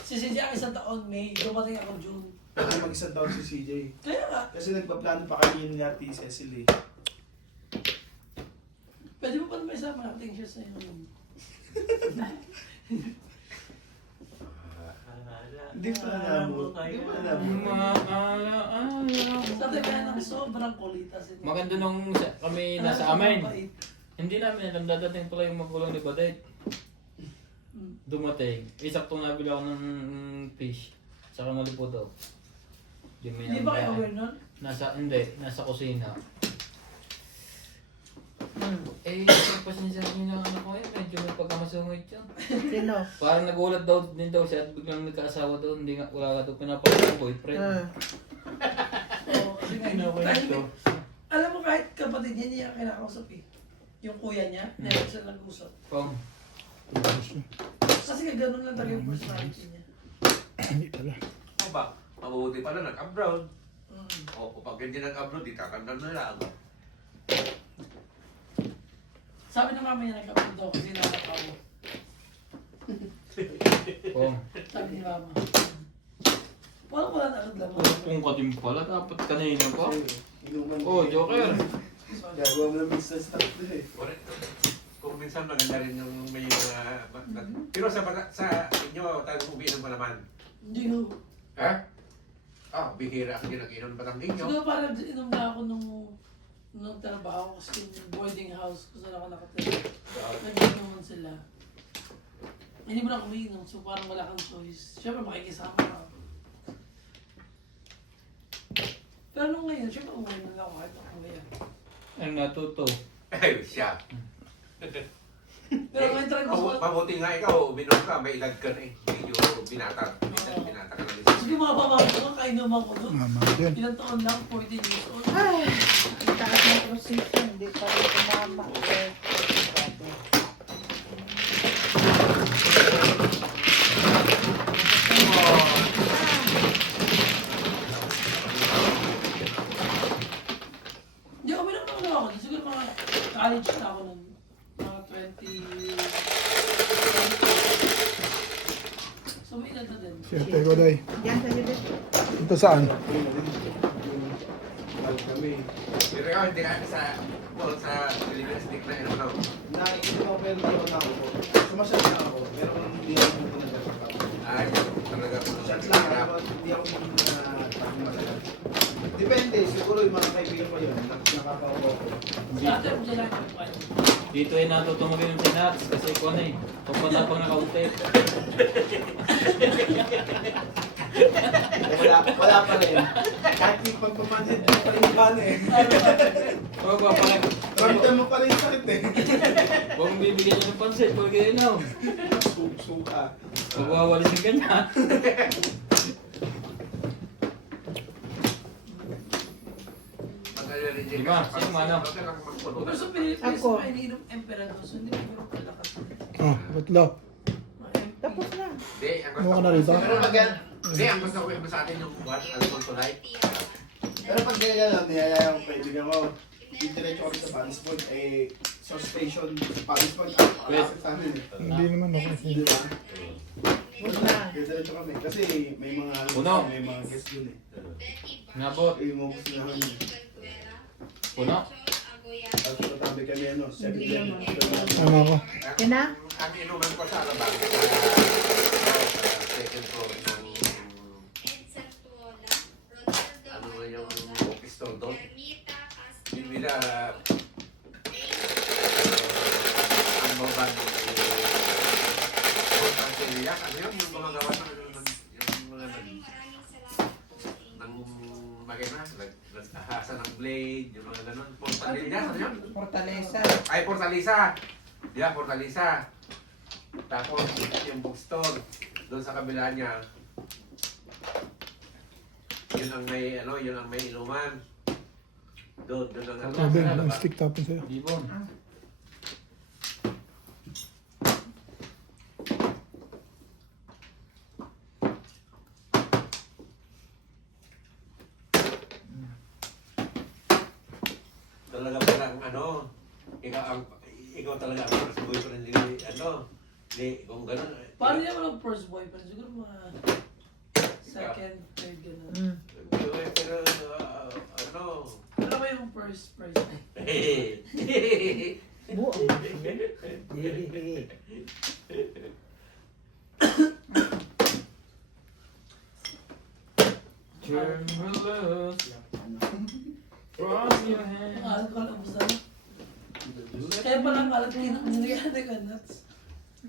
Si CJ ang isang taon, May, dumating ako June. Bago mag-isang taon si CJ. Kaya nga, Kasi nagpaplano pa kami ni Ate Cecil eh. pwede mo pa naman isama natin siya sa inyo. Hindi pa nalabot. Hindi pa nalabot. Maalaala. Sa atin kaya namin sobrang kulitas. Maganda nung kami nasa amin. Hindi namin alam dadating pala yung magulang ni Badet. Dumating. Isaktong nabili ako ng fish. Saka malipo daw. Yung may Hindi ba kayo nangyaari. aware nun? Nasa kusina. Eh, pasensya rin yung anak ko eh. Medyo may pagkamasungit yun. Sino? Parang nagulat daw din daw siya at biglang nagkaasawa daw. Hindi nga, wala ka daw pinapakita ng boyfriend. Oo, kasi nga, Kinukwento. alam mo kahit kapatid niya, niya kinakausap eh. Yung kuya niya, never sila nag-usap. Pong, Kasi nga ganun lang talaga yung personality niya. Hindi pala. O ba, mabuti pala nag-abroad. Mm. O kapag hindi nag-abroad, di kakanda na lang. Sabi ng mama niya nagkapit daw kasi nakakaw. Pong. Sabi ni mama. Parang wala na agad laman. Kung ka din pala, dapat kanina pa. Inuman. Oh, Joker. Gagawa mo ng business stuff din eh. Kung minsan maganda rin yung may mga... Pero sa inyo, tayo umiinom pa naman. Hindi ko. Ha? Ah, bihira kasi nag-inom ba ng ninyo? Siguro parang inom na ako nung trabaho kasi yung boarding house kung saan ako nakatira. Nag-inuman sila. Hindi mo na kumiinom so parang wala kang choice. Siyempre makikisama ka. Pero nung ngayon, siyempre umuwi na lang ako kahit ako ngayon. Ang natuto. Ay, siya. Pero ngayon try ko sa... Mabuti nga ikaw, uminom ka, may edad ka na eh. Medyo binata ka na rin. Sige mga pamama ko, kainuman ko doon. Mama din. Ilang taon lang, 14 years old. Ay, ang taas ng precision. Hindi pa rin tumama. Eh, grabe. Hindi, uminom naman ako. Siguro mga college na ako nun. Mga 20... So may edad na din. Siyete ko day. Yan sa'yo din. Ito saan? Kami. Pero ikaw, hindi ka sa Pilipinas, hindi ka na inom na. Nakikita ko pero hindi ako ako. Sumasyal na ako. Pero hindi ako nagkakap. Ay, talaga. Shot lang ako. Hindi ako na matagal. Depende. Siguro yung mga kaibigan ko yun. Nakakawa ko. Dati ako dyan lang yung kain. Dito ay natuto mo rin yung sinats kasi ko na eh. Pagpatapang nakauntit. Wala pa rin. Kahit yung pagpamansin mo pa rin yung paano eh. O ba, parang Ramdam mo pa rin yung sakit eh. huwag mong bibigyan nyo ng pansit pag inom. Suka. Magwawalisin ka niya. Diba? Sino ano? Pero sa Pilipinas, Ako. may iniinom emperador. So hindi mo yung kalakas. Oh, batlo. Tapos na. Hindi, ang Ano ka na rito? Pero hindi, ang gusto ko yung sa atin yung buwan, alcohol to life. Pero pag ganyan lang, niyayaya ko kaibigan ko. Diretso kami sa Spanish Point, eh, sa station, Spanish Point, malapit sa amin eh. Hindi naman ako. Di ba? Huwag na. Diretso kami, kasi may mga, Puno. may mga guest dun eh. Nabot. Eh, yung mga gusto namin eh. Puno. sabi kami ano, 7 Hindi p.m. naman. Tama ko. Yan na? Ang inuman ko sa alabang, second floor ng, Edson Tuola, Ronaldo ano ba yung Mendoza, pistol doon? Ermita Yung Castro, nila, ang mga ang siliyak, ano yun, yung mga gawa ng, yung mga maraming salamat po sa inyo. ng magina, naghahasa ng blade, yung mga ganun. Fortaleza, ano yun? Fortaleza. Ay, Fortaleza! Yeah, Fortaleza. Tapos, yung bookstore, doon sa kabila niya, yun ang may, ano, yun ang may inuman. Doon ang ano. Sabi, sa ang labas. stick tapon sa'yo. Ibon. Talaga palang, ano, ikaw talaga ang first boyfriend ni, ano, kung gano'n. Paano niya walang first boyfriend? Siguro mga second, third, gano'n. Mm. Pero, ano, Ano ba yung first person? Buo. Tremulous from your hand. Ang alam ko alam mo sa'yo. Kaya pala ang alam kinakasagyan ka nuts.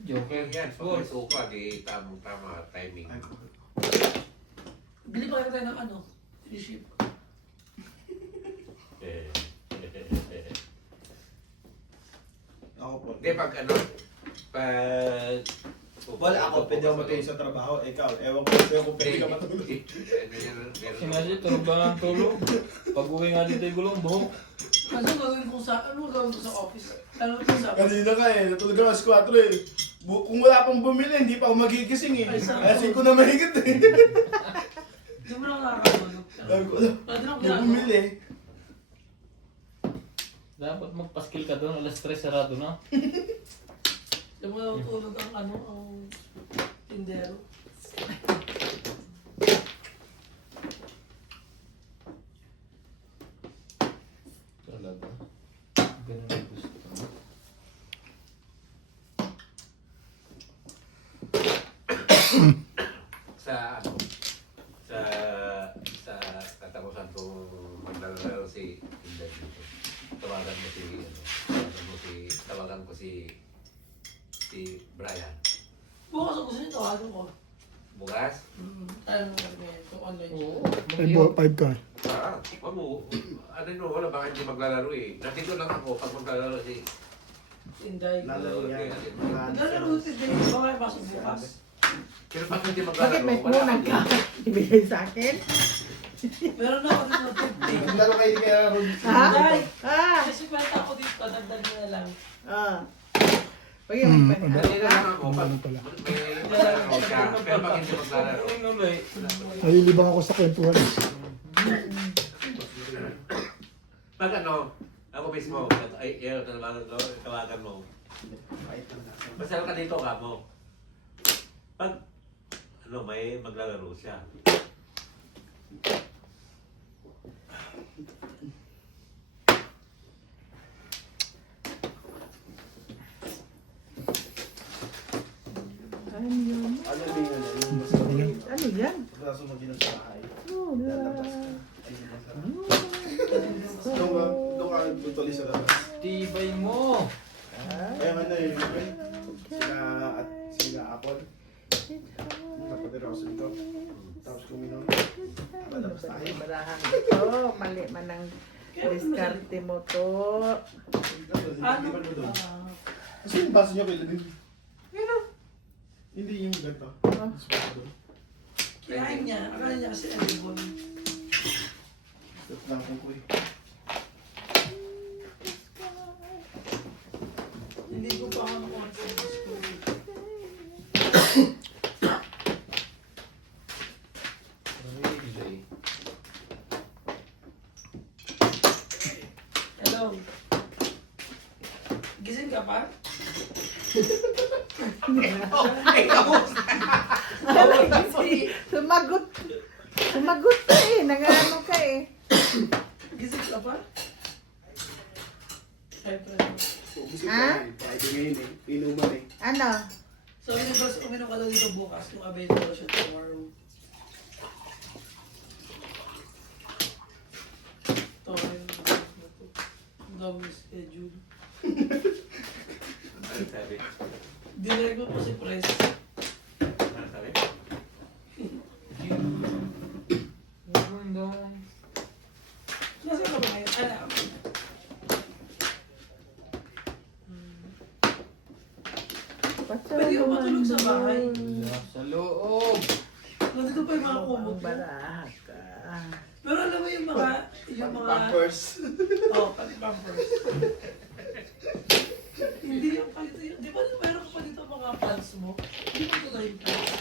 Joker. yan, pag may suka, di tamang-tama timing. Bili pa tayo ng ano? Ship. Ako po. Hindi, pag ano, pag... Wala ako, pwede ako matulog sa trabaho. Ikaw, ewan ko sa'yo kung pwede ka matulog. Si Nazi, tulog ba ng tulog? Pag uwi nga dito yung gulong buhok. Ano gagawin ko sa office? Ano ko sa Kanina ka eh, natulog ako alas 4 eh. Kung wala pang bumili, hindi pa ako magigising eh. Ay, saan? Alas 5 na mahigit eh. Hindi mo lang nakakabulog. Sabi ko, Pwede lang may ginagawa. bumili. Dapat magpaskil ka doon, alas 3 sarado na. Hindi mo natutulog ang ano, ang tindero. Talaga. Ganun ang gusto mo. Sa ano, sa katapusan kong maglalaro si Inday dito. Tawagan ko si Brian. Bukas ako gusto niyo tawagan ko. Bukas? Tayo mo kami kung online siya. Oo. 5 car. Wag mo, ano yun, wala baka hindi maglalaro eh. Nandito lang ako pag maglalaro si Inday. Lalaro yan. Naglalaro si Inday. Baka may pasok bukas. Pero pag hindi maglalaro, Bakit may wala punang ako ka? eh. Ibigay sa akin? Meron na ako dito na 50. Kung dalawa kayo di kaya ron. Ha? Inday! Ah! Kasi kwenta ako dito, dagdag nyo na lang. Ah. Pag yung Kanina lang ako, pag Ano pala? may maglalaro siya. Pero pag hindi maglalaro, Ay, nulay. Nalilibang ako sa kwentuhan. pag ano, ako mismo, ay, tawagan mo. Basta ka dito ka mo. Pag, ano, may maglalaro siya. Ano yun? Ano yung yun? Yung mas Ano yan? kasunod din sa bahay. Oh, Lalabas ka. Ay, hindi masarap. Doon ka tutuloy sa labas. Tibay mo. Kaya nga na yun, sila Apple. Napatira ako sa dito. Tapos kuminom. Malabas tayo. Barahan ito. Mali man ang diskarte mo to. Ano? Hindi ba mo doon? Kasi yung baso niya kailan din. Hindi yung ganito. Kinain niya. Akala niya kasi edible. Step lang ko eh. Hindi ko pa ako nakuha sa school. Hello. Gising ka pa? Sumagot. Sumagot ka eh. Nangano ka eh. Gising ka pa? Siyempre. Ubus yung Ha? Friday ngayon eh. Inuman eh. Ano? So, inibas uminom ka daw dito bukas kung available siya tomorrow. Ito, ang dami schedule. Ano sabi? Direct mo pa si Press. Ano sabi? Nasa ka ba ngayon? Alam. Pwede ka matulog sa bahay. Sa loob. Nandito pa yung mga kumot mo. Baraha ka. Pero alam mo yung mga... Pampers. Oh, pampers. Hindi yung palito yun. Di ba meron ka pa dito mga pants mo? Hindi mo ito na yung pants.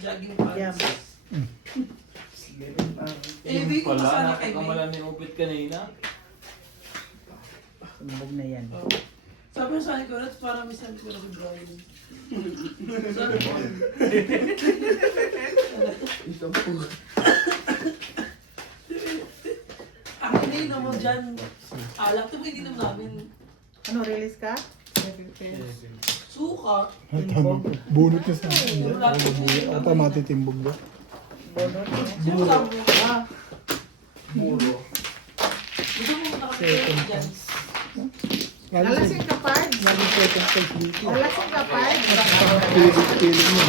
Jogging pants. Yum. Eh, hindi ko Wala, masana kay May. nakakamalan ni Upit kanina. Sumbog na yan. Oh. Sabi sa akin ko, that's parang may sabi ko na si Brian. Sabi ko, Ito po. ang iniinom mo dyan, alak, ito mo iniinom namin. Ano, release ka? Suka. Bunot na sa ata matitimbog ba? Bonot. Sino sabi mo? Muro. Gusto mo nakakita dyan? Nalasing ka, Pard? Lagi second stage dito. Nalasing ka, Pard? Pilit mo.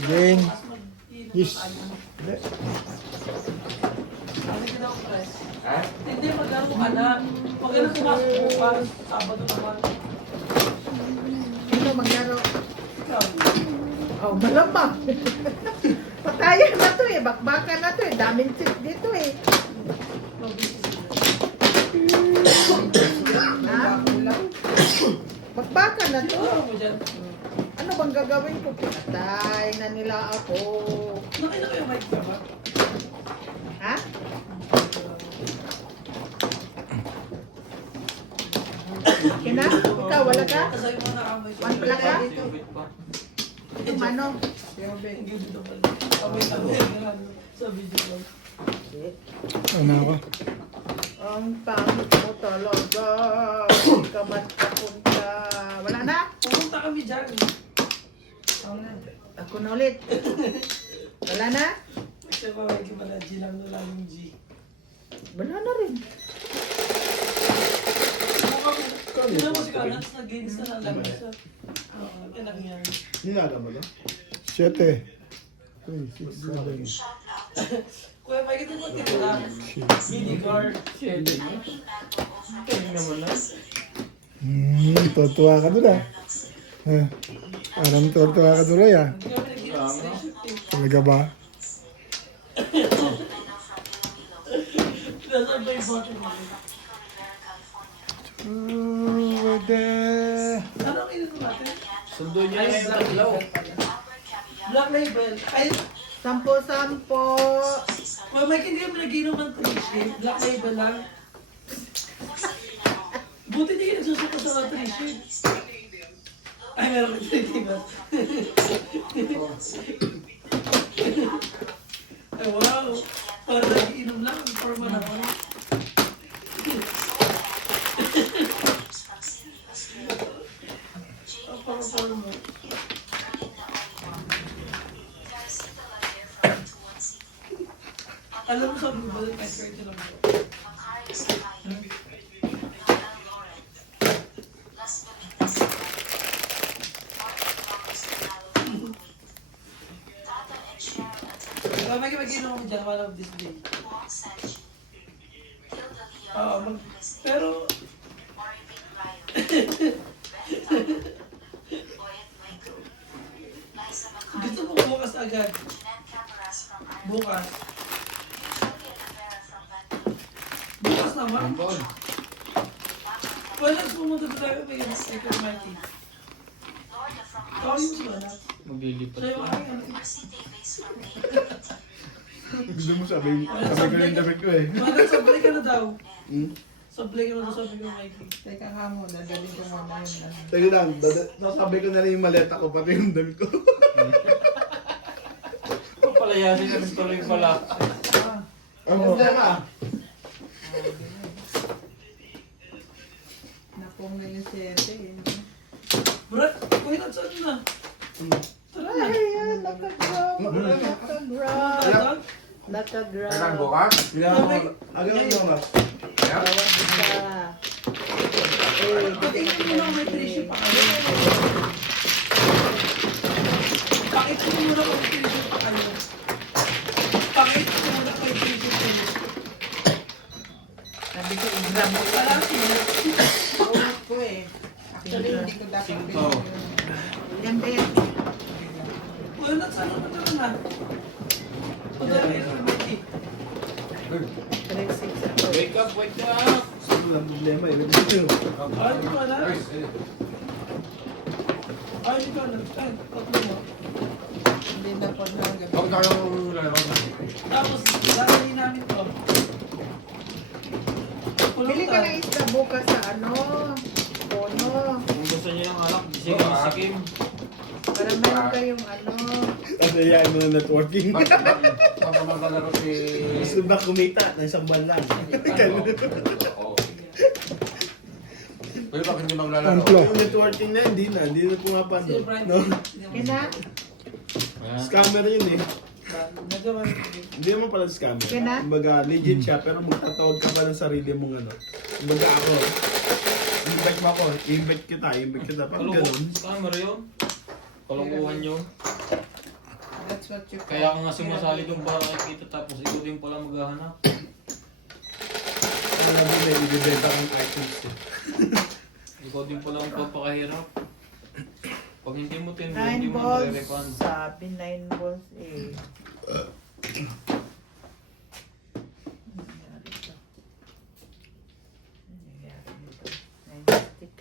Again. Yes. Hindi. Sabi ko daw, Press. Ha? Hindi, maglaro ka na. Pag ano pumasok mo, parang Sabado naman. Sino maglaro? Ikaw. Oh, malamang. Patayan na to eh. Bakbakan na to eh. Daming chip dito eh. Ha? Bakbakan na to. Ano mo dyan? Ano bang gagawin ko? Patay na nila ako. Nakita ko yung mic ka ba? Ha? Kina? Ikaw, wala ka? Kasi yung mga nakamoy ko. Wala ka? Si Upit pa. Yung ano? Ang ganda na pala. Amoy-amoy nga sa video ko. Ano ako? Ang pangit mo talaga. Hindi ka magpapunta. Wala na? Pumunta kami dyan. Ako na ulit. Wala na? Kasi pa may kimala, G lang na lang G. Wala na rin. Hindi na mo si Kalans, nag-gains na lang sa... Ilang yan. Nilaga mo ba? 7. 3, 6, 7. Kuya, makikita mo titira. Mini car. Shit. Tingnan naman lang. Tuwa ka doon ah. Parang tuwa ka doon ah. Hindi kami nag-gains na shifting. Talaga ba? Nasa ba yung bottom mo? Ano ang inin mo natin? Sundo niya yung tatlaw. Black Label. Ay, Sampo-sampo. well, may hindi kami nag-inom ng trishi. Black Label lang. Buti hindi kayo nagsusuko sa trishi. Ay, meron ka diba? Ay, wow. Para nag-inom lang. Forma naman. Ang parang mo. Alam mo sa Google, may search lang mo. Kaya may mag-inom kami dyan one of this day. Pero, gusto mo bukas agad. Bukas. Bukas naman. Ampon. Wala, pumunta na tayo may second Mikey. Kawin mo sila na. Maglilipat Sa'yo pa. ay ano. Gusto mo sabi ko yung damit ko eh. Wala, sablay ka na daw. Hmm? Sablay ka na daw, sabi ko Mikey. Teka nga mo, dadalhin ko muna yun. Teka lang, nasabi ko na rin yung maleta ko, pati yung damit ko. Palayasin na rin tuloy pala. Ang problema. Napong na yung siyete. Brad, kuya na saan na? Tara na. Ayan, nakagrab. Nakagrab. Nakagrab. bukas? Agad ang bukas. Bawas isa. Eh, Patingin mo lang may presyo pa kayo. Pakita mo muna kung may presyo pa kayo. Pakita mo muna kung may presyo pa kayo. sabi ko, i-grab mo lang. Parang sila. Paunat ko eh. Actually, hindi ko dapat Cinco. Ganda yan. Kuya na saan na tara na? Padala kayo sa Betty. 3-6. Wake up, wake up! Walang problema eh. Ay, di ba na? Ay, di ba na? Ay, tatlo mo. Hindi na po na gabi. Huwag na kayong lalabas. Tapos, lalagay namin to. Bili ka ng isda bukas sa ano, Pono. Kung gusto niyo ng alak, sige, sikim. Para meron kayong ano. Ano yan mo na networking? Mapamalaro si... Gusto ba kumita na isang buwan lang? Oo. Pwede bakit hindi maglalaro? Amplo. Yung networking na, hindi na pumapano. Si Brian. No? Kina? Scammer yun eh. Nagawa. Hindi naman pala scammer. Kina? Kumbaga legit siya pero magtatawag ka pa ng sarili mong ano. Kumbaga ako, invite mo ako, invite kita. Pag ganun. Camera yun. Kalungkuhan yun. That's what you call. Kaya ka nga sumasali doon para kita tapos ikaw din pala maghahanap. Alam mo na, ibibenta kong items eh. Ikaw din pala ang papakahirap. Pag hindi mo tinuro, 9 hindi mo balls. nare-refund. Sabi 9 balls eh. Nangyari to. Nangyari dito. 9 stick.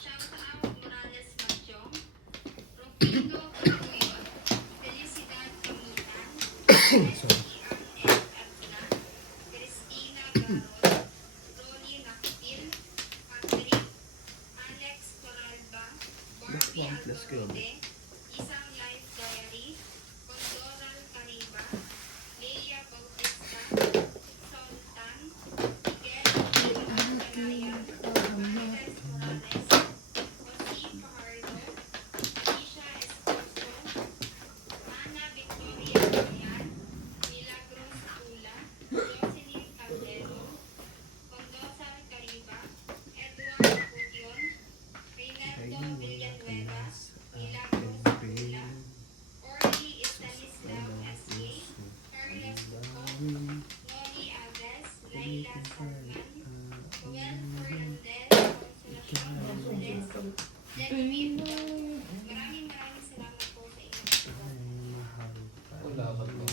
Shout out Morales Matyong, Rufino Camuyon, Felicidad Camutan, S.E.R.F. Atna, Cristina Garon, Ronnie Nakpil, Patrick, Alex Coralba, Barbie Alcorode, Isang Life Diary, Condoral Cariba, Leia Bautista, Sultan, Miguel Alcanaya, Marites Morales, Jose Fajardo, Isha Esposo, Ana Victoria Bayan, Milagros Tula, Jocelyn Caldero, Condosal Cariba, Edward Pudion, Reynaldo Villanueva, Milagros Tula, Orly Estanislao S.A., Carlos Bucon, Noli Aves, Laila Salman, Joel Fernandez, Consolacion Gonzales, Lenmin. Maraming salamat po sa inyo. Wala ka ba?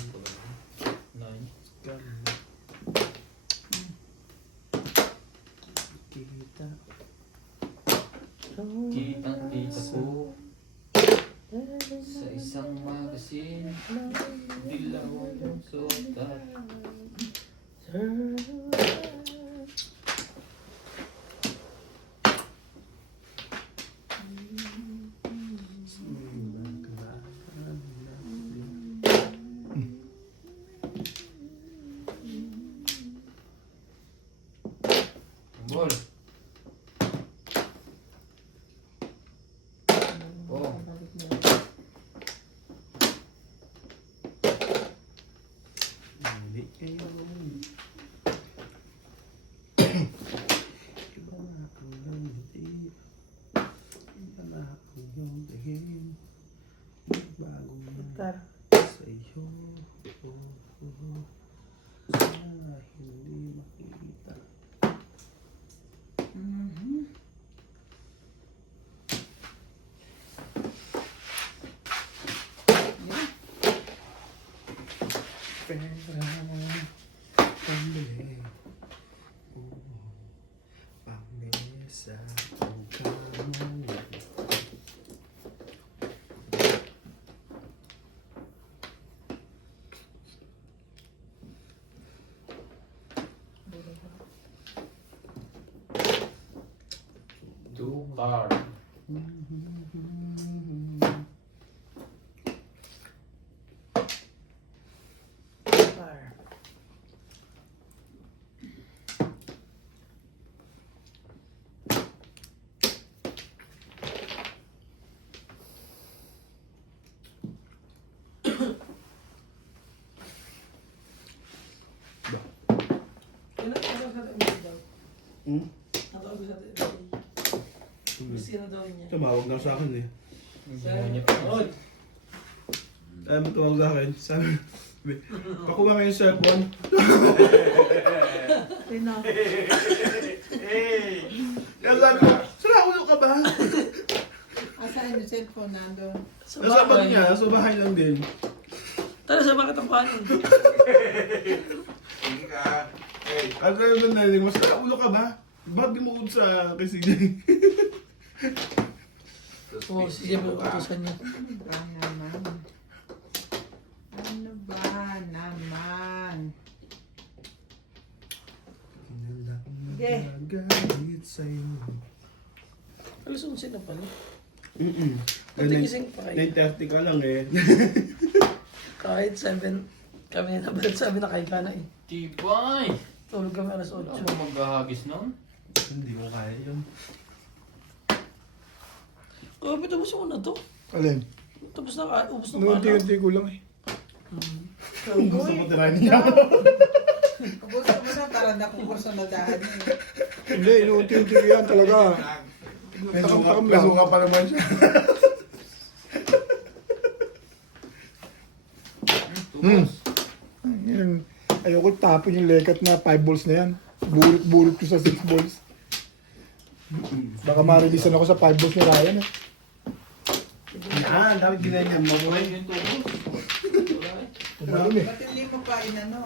9. Kitang-kita ko sa isang magasin. Dilaw yung sukat. Bol. Oh. Hindi kayo. Iba na ang lamiti. Iba na ang iyong tingin. Bago na Gitar. sa iyo. Sana hindi makita. Pera pambili. Pambili sa pagkamo. Two card. Sugar. Ano sa atin daw? Hmm? Ang tawag sa atin. Gusto na daw niya. Tumawag na sa akin eh. Oy! Tumawag sa akin. Sabi, pakuha kayo yung cellphone. Sino? Kaya sabi ko, sira ulo ka ba? Asaan yung cellphone nandun? Sa Nasa bag bahay. niya, sa bahay lang din. Tara sa bakit ang kanin? Sige ka. Hey, At kaya nung narinig mo, sira ulo ka ba? Ba't di mo sa kay CJ? Oo, si Jeff yung utusan niya. Ba naman? Ano ba naman? Okay. Nagalit sa'yo. Alas 11 na pala. Mm-mm. Nagigising pa kayo. 9:30 ka lang eh. Kahit 7, kami na nabalat sabi na kayo ka na eh. Tibay! Tulog kami alas 8. Ano mo maghahagis nun? Hindi ko kaya yun. Grabe, tapos mo na to. Alin? Tapos na, ubos na pala. Unti-unti ko lang eh. Gusto mo tirahin niya. Gusto mo na parang nakukurso na daan eh. Hindi, inuunti-unti ko yan talaga. Takam-takam lang. Peso ka pa naman siya. Tubos. Yan. Ayoko tapon yung lekat na 5 balls na yan. Burit-burit ko sa 6 balls. Baka marilisan ako sa 5 balls ni Ryan eh. Yan, dapat ginanyan mo. Ay, yung tubos. Wala eh. Tumalun eh. Ba't hindi mo pa inano?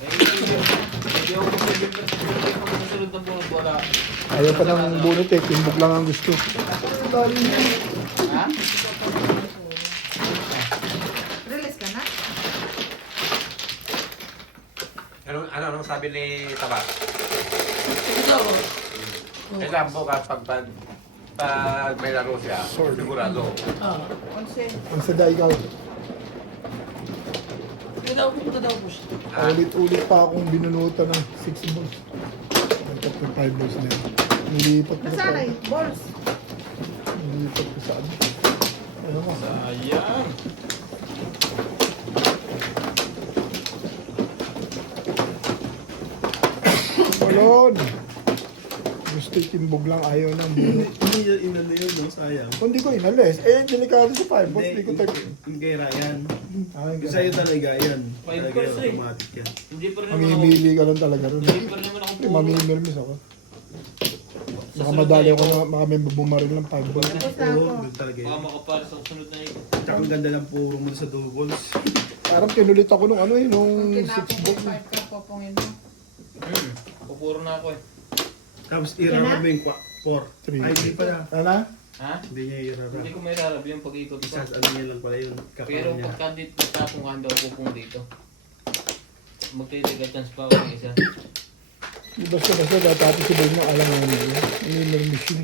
Hindi ako masalit at hindi ako masalit ng bunot. Wala. Ayaw pa ng bunot eh. Timbok lang ang gusto. Ha? Release ka na? anong sabi ni Tabas? Ito daw. Kailangan po pag may laro siya, sigurado. Ah, Onse. Ang sada ikaw. pumunta daw po siya. Ulit-ulit pa akong binunutan ng 6 balls. Nagkat ng 5 balls na yan. Nilipat ko Nasaan na sa... yung balls? Nilipat ko sa ano. Ano ka? Sayang. Malon! Gusto itimbog lang, ayaw ng bunot. Hindi yun inano yun, no? Sayang. Kung di ko inalis, eh, delikado sa 5 balls. Di ko tag... Yung kay Ryan. Ay, Yung sa'yo talaga yan. Five Talaga course eh. automatic yan. Hindi pa rin naman ako. Mamimili ka lang talaga ron. Hindi pa rin naman ako puro. Mamimirmis ako. Saka madali ako na baka may bumaril ng 5 balls. Tapos na Oo, ako. doon talaga Baka yan. makapala sa sunod na ito. Tsaka ang ganda ng puro mo sa doubles. Parang pinulit ako nung ano eh, nung Kung 6 tinapos mo balls. 5 ka, popongin mo. Pupuro na ako eh. Tapos irarap mo yung 4. 3. Ay, hindi pala. Ano? Ha? Hindi niya irarap. Hindi ko may rarab yung pag-ikot ko. Isas, ano niya lang pala yun. Pero Kapalan niya. pagka dito tapong ka, daw pupong dito. Magtitiga chance pa ako ng isa. Basta datapos si Boy ng alanganin yun. Minimirmis yun.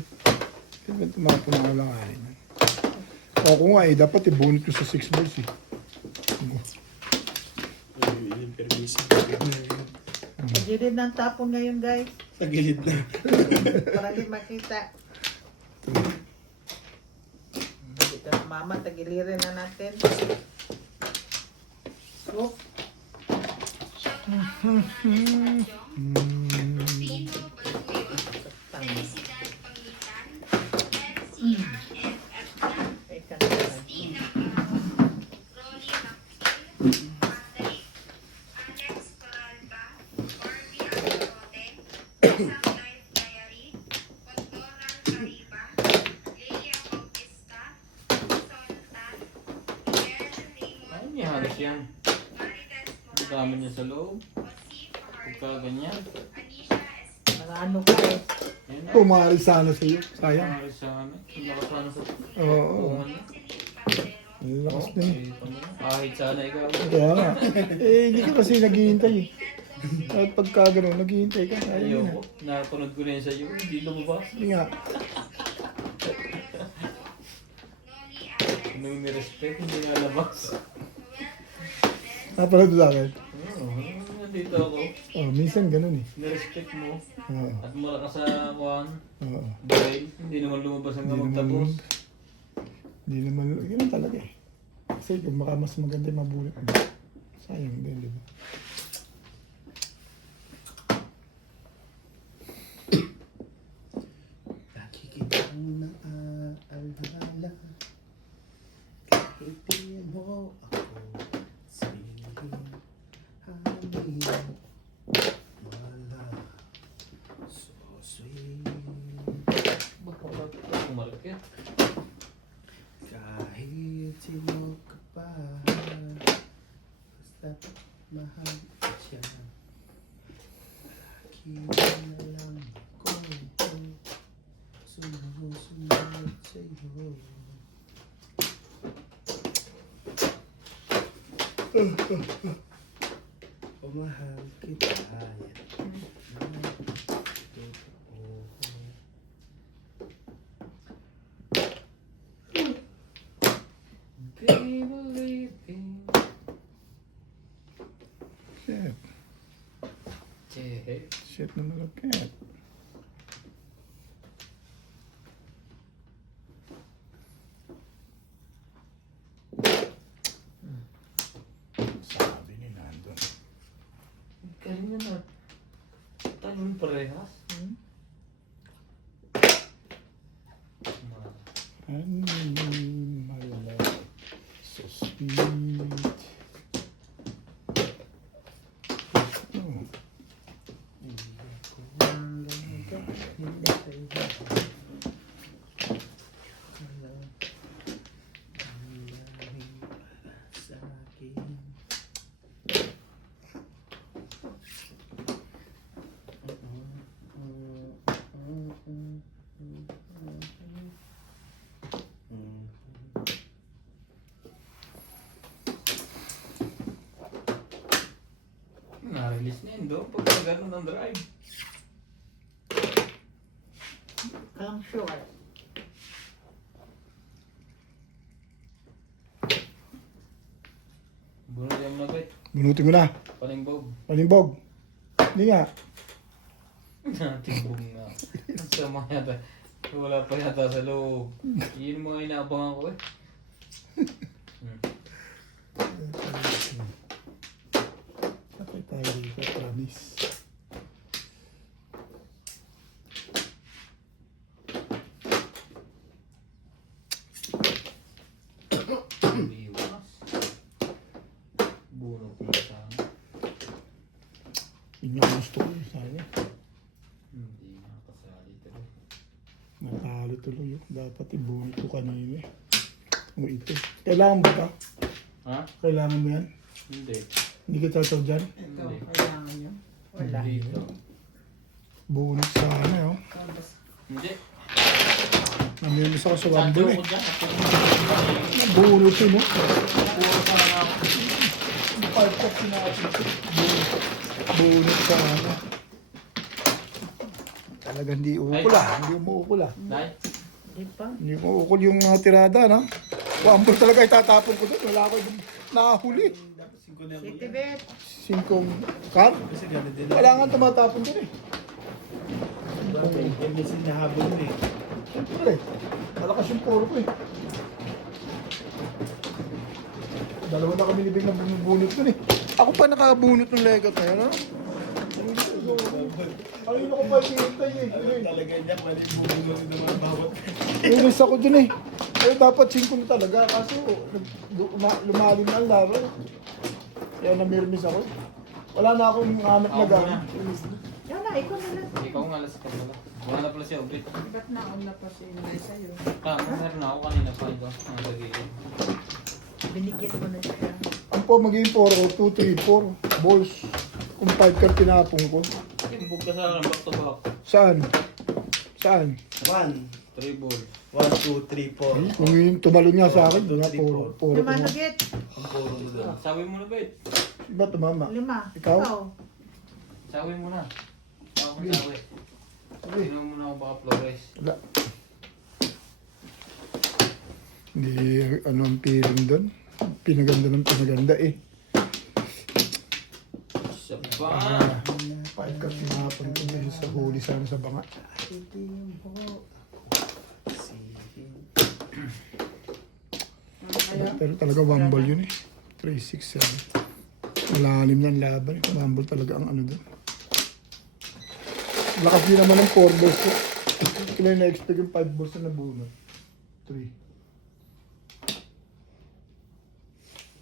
Kaya tumapon ng alanganin. Ako nga eh, dapat ibunit ko sa 6 balls eh. Yung permiso. Pagilid ng tapon ngayon, guys. Sa gilid na. Para di makita. Hindi ka na mama, tagilirin na natin. Oh, Tino Baluyot, Felicidad Pangitan, LCRF Atlan, may kanila. Christina Barahon, Rolly Macchil, Patrick, Alex Coralba, Barbie Angote, Isang Life Diary, Condoral Cariba, Leia Bautista, Soltan, Miguel Ay, Raymond may halos yan. Marites Ang dami niya Morales, sa loob. Jose Pagka Fajardo, ganyan. Anisha Estes, Mga ano ka eh. Yan na. Pumari sana sa iyo. Sayang. Pumari sa amin. Lakas sana sa Oo. pupungan niya. Jocelyn Pantero, Ang lakas na eh. Kahit sana ikaw. Kaya nga. Eh, hindi ka kasi naghihintay eh. At pagka gano'n, naghihintay ka. Sayang Ayoko. na. Napanood ko na yun sa'yo. Hindi lumabas. Hindi nga. Noli Allen, Nung ni-respect, hindi nalabas. Noel Fernandez, Napanood sa akin. Oo. nandito ako, Oh, minsan ganun eh. nirespect mo, Oo. at mula ka sa kuhan, Oo. buhay, hindi naman lumabas hanggang Hindi magtapos. Hindi naman, ganun talaga eh. Kasi kung baka mas maganda yung mabunot mo. Sayang din, di ba? Lagi kitang naaalala. Kahit di mo ako singin. Hangin. Wala. So sweet. Baka wala kumalikit. Kahit sino ka pa. Basta mahal ka siya. Lagi na lang ako. Sumusunod sa'yo. Pumahal kita yan. Totoo. Be believing. Shit. Eh, Shit na malagkit. Sabi ni Nandun. galing na na. Tayo rin parehas. And my love, so sweet. Oh. Na-release na yun doon pag gano'n ng drive. I'm sure. Bunod yung nabit. Bunutin ko na. Panimbog. Panimbog. Hindi nga. Timbog nga. Ang sama yata. Wala pa yata sa loob. Yun mga inaabangan ko eh. Patay tayo dito, promise. Liwas. Bunod na sana. Yun yung gusto ko sana. Hindi nakasali tuloy. Natalo tuloy yun. Dapat ibunot ko kanina eh. O ito. Kailangan ba ito? Ha? Kailangan mo yan? Hindi. Hindi ka tataw dyan? Ito, kailangan nyo. Wala. Dito. Bunot sana eh. Oh. Hindi. Namimiss ako sa Saan wambol eh. ko dyan? Bunot yun oh. Puro pa lang ako. Pagkat sinabi. Bunot sana. Talaga hindi ukol ah. Hindi umuukol ah. Nay? Di pa. Hindi umuukol yung tirada no? Wambol talaga itatapon ko doon. Wala ko yung nakahuli. Dapat 5 na City Bet. 5 car. Kasi gano'n din. Wala nga tumatapon doon eh. Yung minsan nahabol mo eh. Siyempre, malakas yung poro ko eh. Dalawa na kami nibig na bumubunot dun eh. Ako pa nakabunot ng legat na yan, ha? Ayun ako pa hinintay eh. Talaga niya, pwede bumulong naman bawat. Inis ako dun eh. Eh, dapat 5 na talaga. Kaso, lumalim na ang laro. Kaya namirmis ako. Wala na akong hanap na Ako gamit. Yan na, ikaw na lang. Ikaw nga alas ka pala. Wala na pala siya ubit. Ba't naon na pa si Inay sa'yo? Meron na ako kanina pa ito. Ang gagawin. Binigyan mo na siya. Ang po magiging 4, 2, 3, 4 balls. Kung 5 ka tinapong ko. Timbog ka sa akin, back to back. Saan? Saan? 1, 3 balls. 1, 2, 3, 4. Kung yung tumalon nga sa akin, doon na puro ko Lima na. na get. Ang puro mo doon. Sawi mo na ba eh? Iba tumama. 5. Ikaw? Sawi mo na. Ako Sige. sawi. Sige. Tignan mo na ako baka Flores. Wala. Hindi, ano ang feeling doon? Pinaganda ng pinaganda eh. Sa Sa pa. 5 cuts yung hapon ko dahil sa huli sana sa banga. Pero talaga one ball yun eh. 3, 6, 7. Malalim ng laban. One ball talaga ang ano doon. Lakas din naman ng 4 balls ko. Kaya na-expect yung 5 balls na nabunot. 3.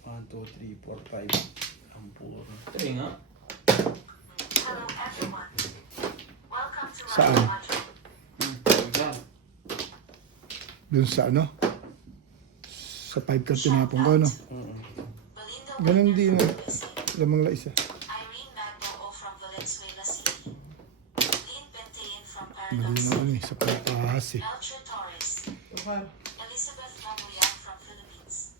1, 2, 3, 4, 5. Ang puro. Tari nga. Saan? Yan. Doon sa ano? Sa 5 cuts tinapon ko ano? Ganun din. Lamang la isa. Irene Magno from Valenzuela City. Lynn Bentain from Mali Paragon naman eh. Sa pagpahas eh. Melcher Torres. Elizabeth Lamuyan from Philippines.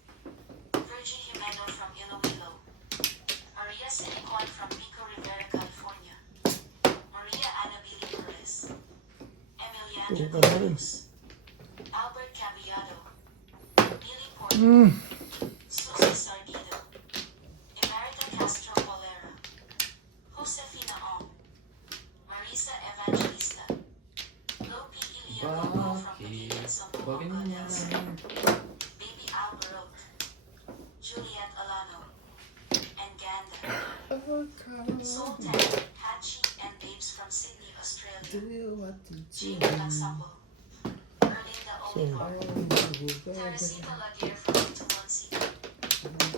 Virgin Jimeno from Iloilo. Maria Sinicon from Pico Rivera, California. Maria Anabili Perez. Emiliano Oo, ka na rin. Cruz. Albert Caballado. Billy Porter. Susie Sardido. Emerita Castro Polera. Josefina Ong. Marisa Evangelista. Lopi Iliacobo from Pilipinas of Bakit mo yan? Baby Alvarot. Juliet Alano. And Ganda. Sultan, Hachi, and Babes from Sydney, Australia. Gina Laxambo. Erlinda Olivar. Teresita Laguerre from Tubuan City.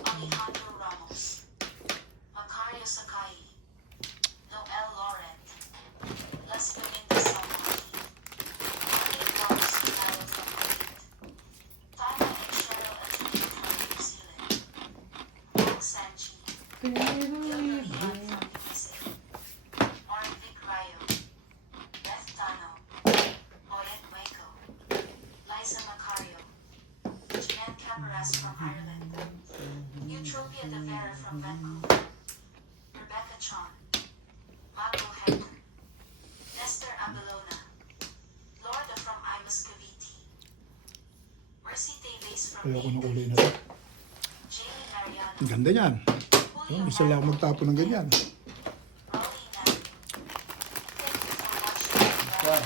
Alejandro Ramos. Macario Sakai. Noel Laurent. Las Domingas Salmaki. Arlene Wallace Gonzalo from Kuwait. Tana and Cheryl Anthony from New Zealand. Max Sanchi. Gilbert Yan from USA. Warren Vic Rayo. Beth Tano. Oyet Waco. Liza Macario. Jeanette Cabaras from Ireland. Eutropia de Vera from Vancouver. Rebecca Chon. Mago Hector. Nestor Abelona. Lorda from Imus Cavite. Mercy Davies from Ayoko ng Maine. kulay na to. Jamie Mariano. Ang ganda niyan. Julio Isa lang ako magtapo ng ganyan. Rolly Nan. Thank you for watching. Yan.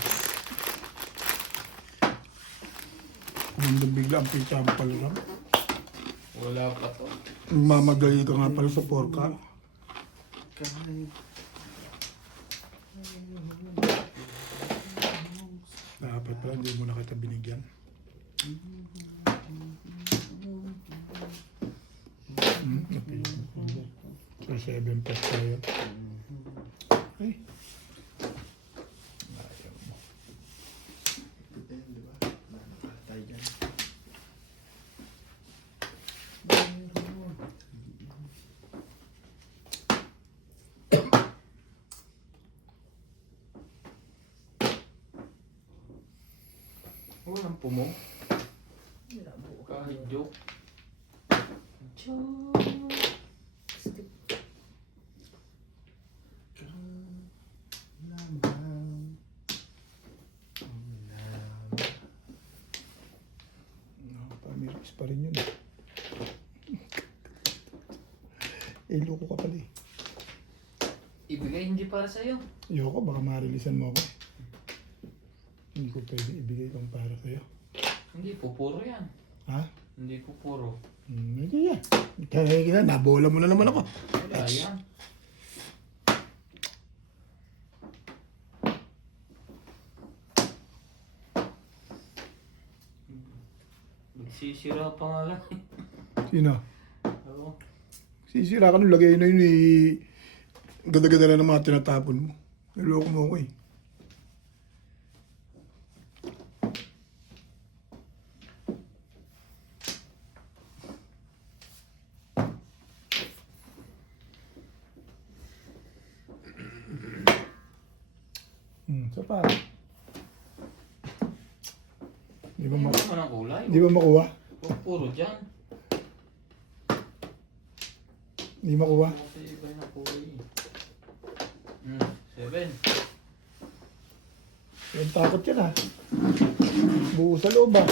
Kung bigla ang pita ang palaram. Wala pa to. Mamagali ka nga pala sa porka. Dapat pala hindi mo na kita binigyan. So 7 plus tayo. Ay. Ayaw mo. Walang pumo. Kahit joke. Pamiris pa rin yun. Loko ka pala eh. Ibigay hindi para sa'yo. Ayoko, baka marilisan mo ako. Hindi ko pwede ibigay kang para sa'yo. Hindi po puro yan. Ha? Hindi po puro. Hindi yan. Kaya nabola mo na naman ako. Wala yan. Nagsisira pa nga lang. Sino? Oo. Sisira ka nung lagay na yun eh. Ganda-ganda na ng mga tinatapon mo. Naloko mo ako eh. Isa pa. Di ba, Ano naman ang kulay? di ba makuha? Puro dyan. Di makuha? Kasi iba na kulay. 7. Yung takot yan ah. Buo sa loob ah.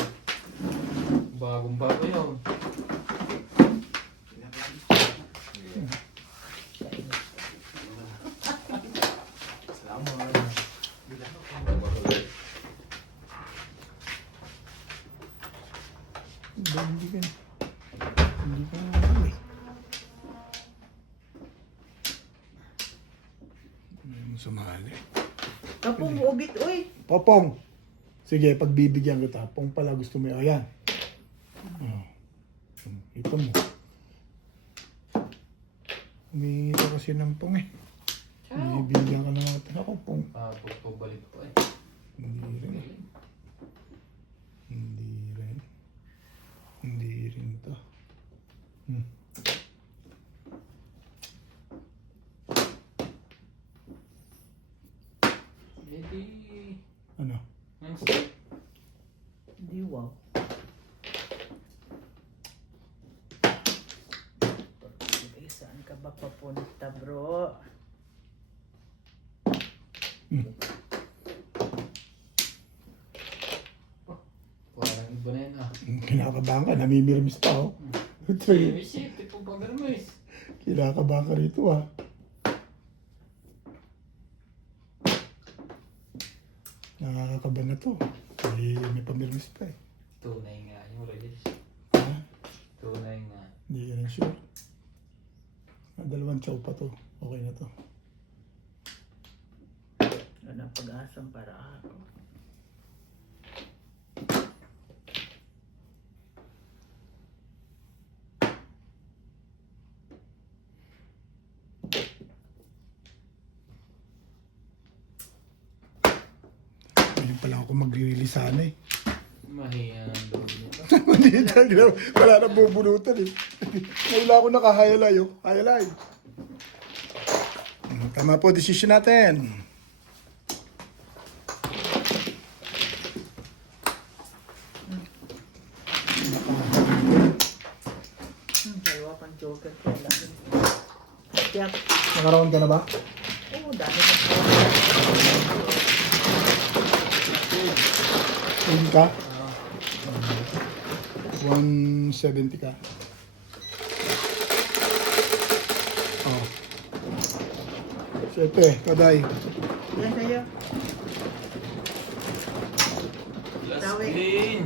Bagong bago yun. Sumali. Kapong ubit, uy. Popong. Sige, pagbibigyan kita. Pong pala gusto mo. Ayan. Oh. Ito mo. Humingi ka kasi ng pong eh. Bibigyan ka na natin ako pong. Pagbalik po eh. Hindi rin. Hindi rin. Hindi rin to. Edi... Ano? Ang steak. Di wow. Saan ka ba papunta, bro? Parang iba na yun ah. Kinakabahan ka. Namimirimis pa oh. May shit, ito pa garmis. Kinakabahan ka rito ah. Nakakakaba na to. May pamirimis pa eh. Tunay nga yung Regis. Ha? Tunay nga. Hindi ka rin sure. Dalawang chow pa to. Okay na to. Ano ang pag-asang para ako? Ngayon pala ako magre-release sana eh. Mahiya ang loob nito. Hindi talaga. Wala na bubunutan eh. Ngayon ako naka-highlight oh. Highlight. Tama po decision natin. Dalawa pang joker ko lang. Jack. Nakaroon ka na ba? Oo, dami na po. Ayun ka? 170 ka. Oh. 7, kaday. Yan sa'yo. Last Tawid. green.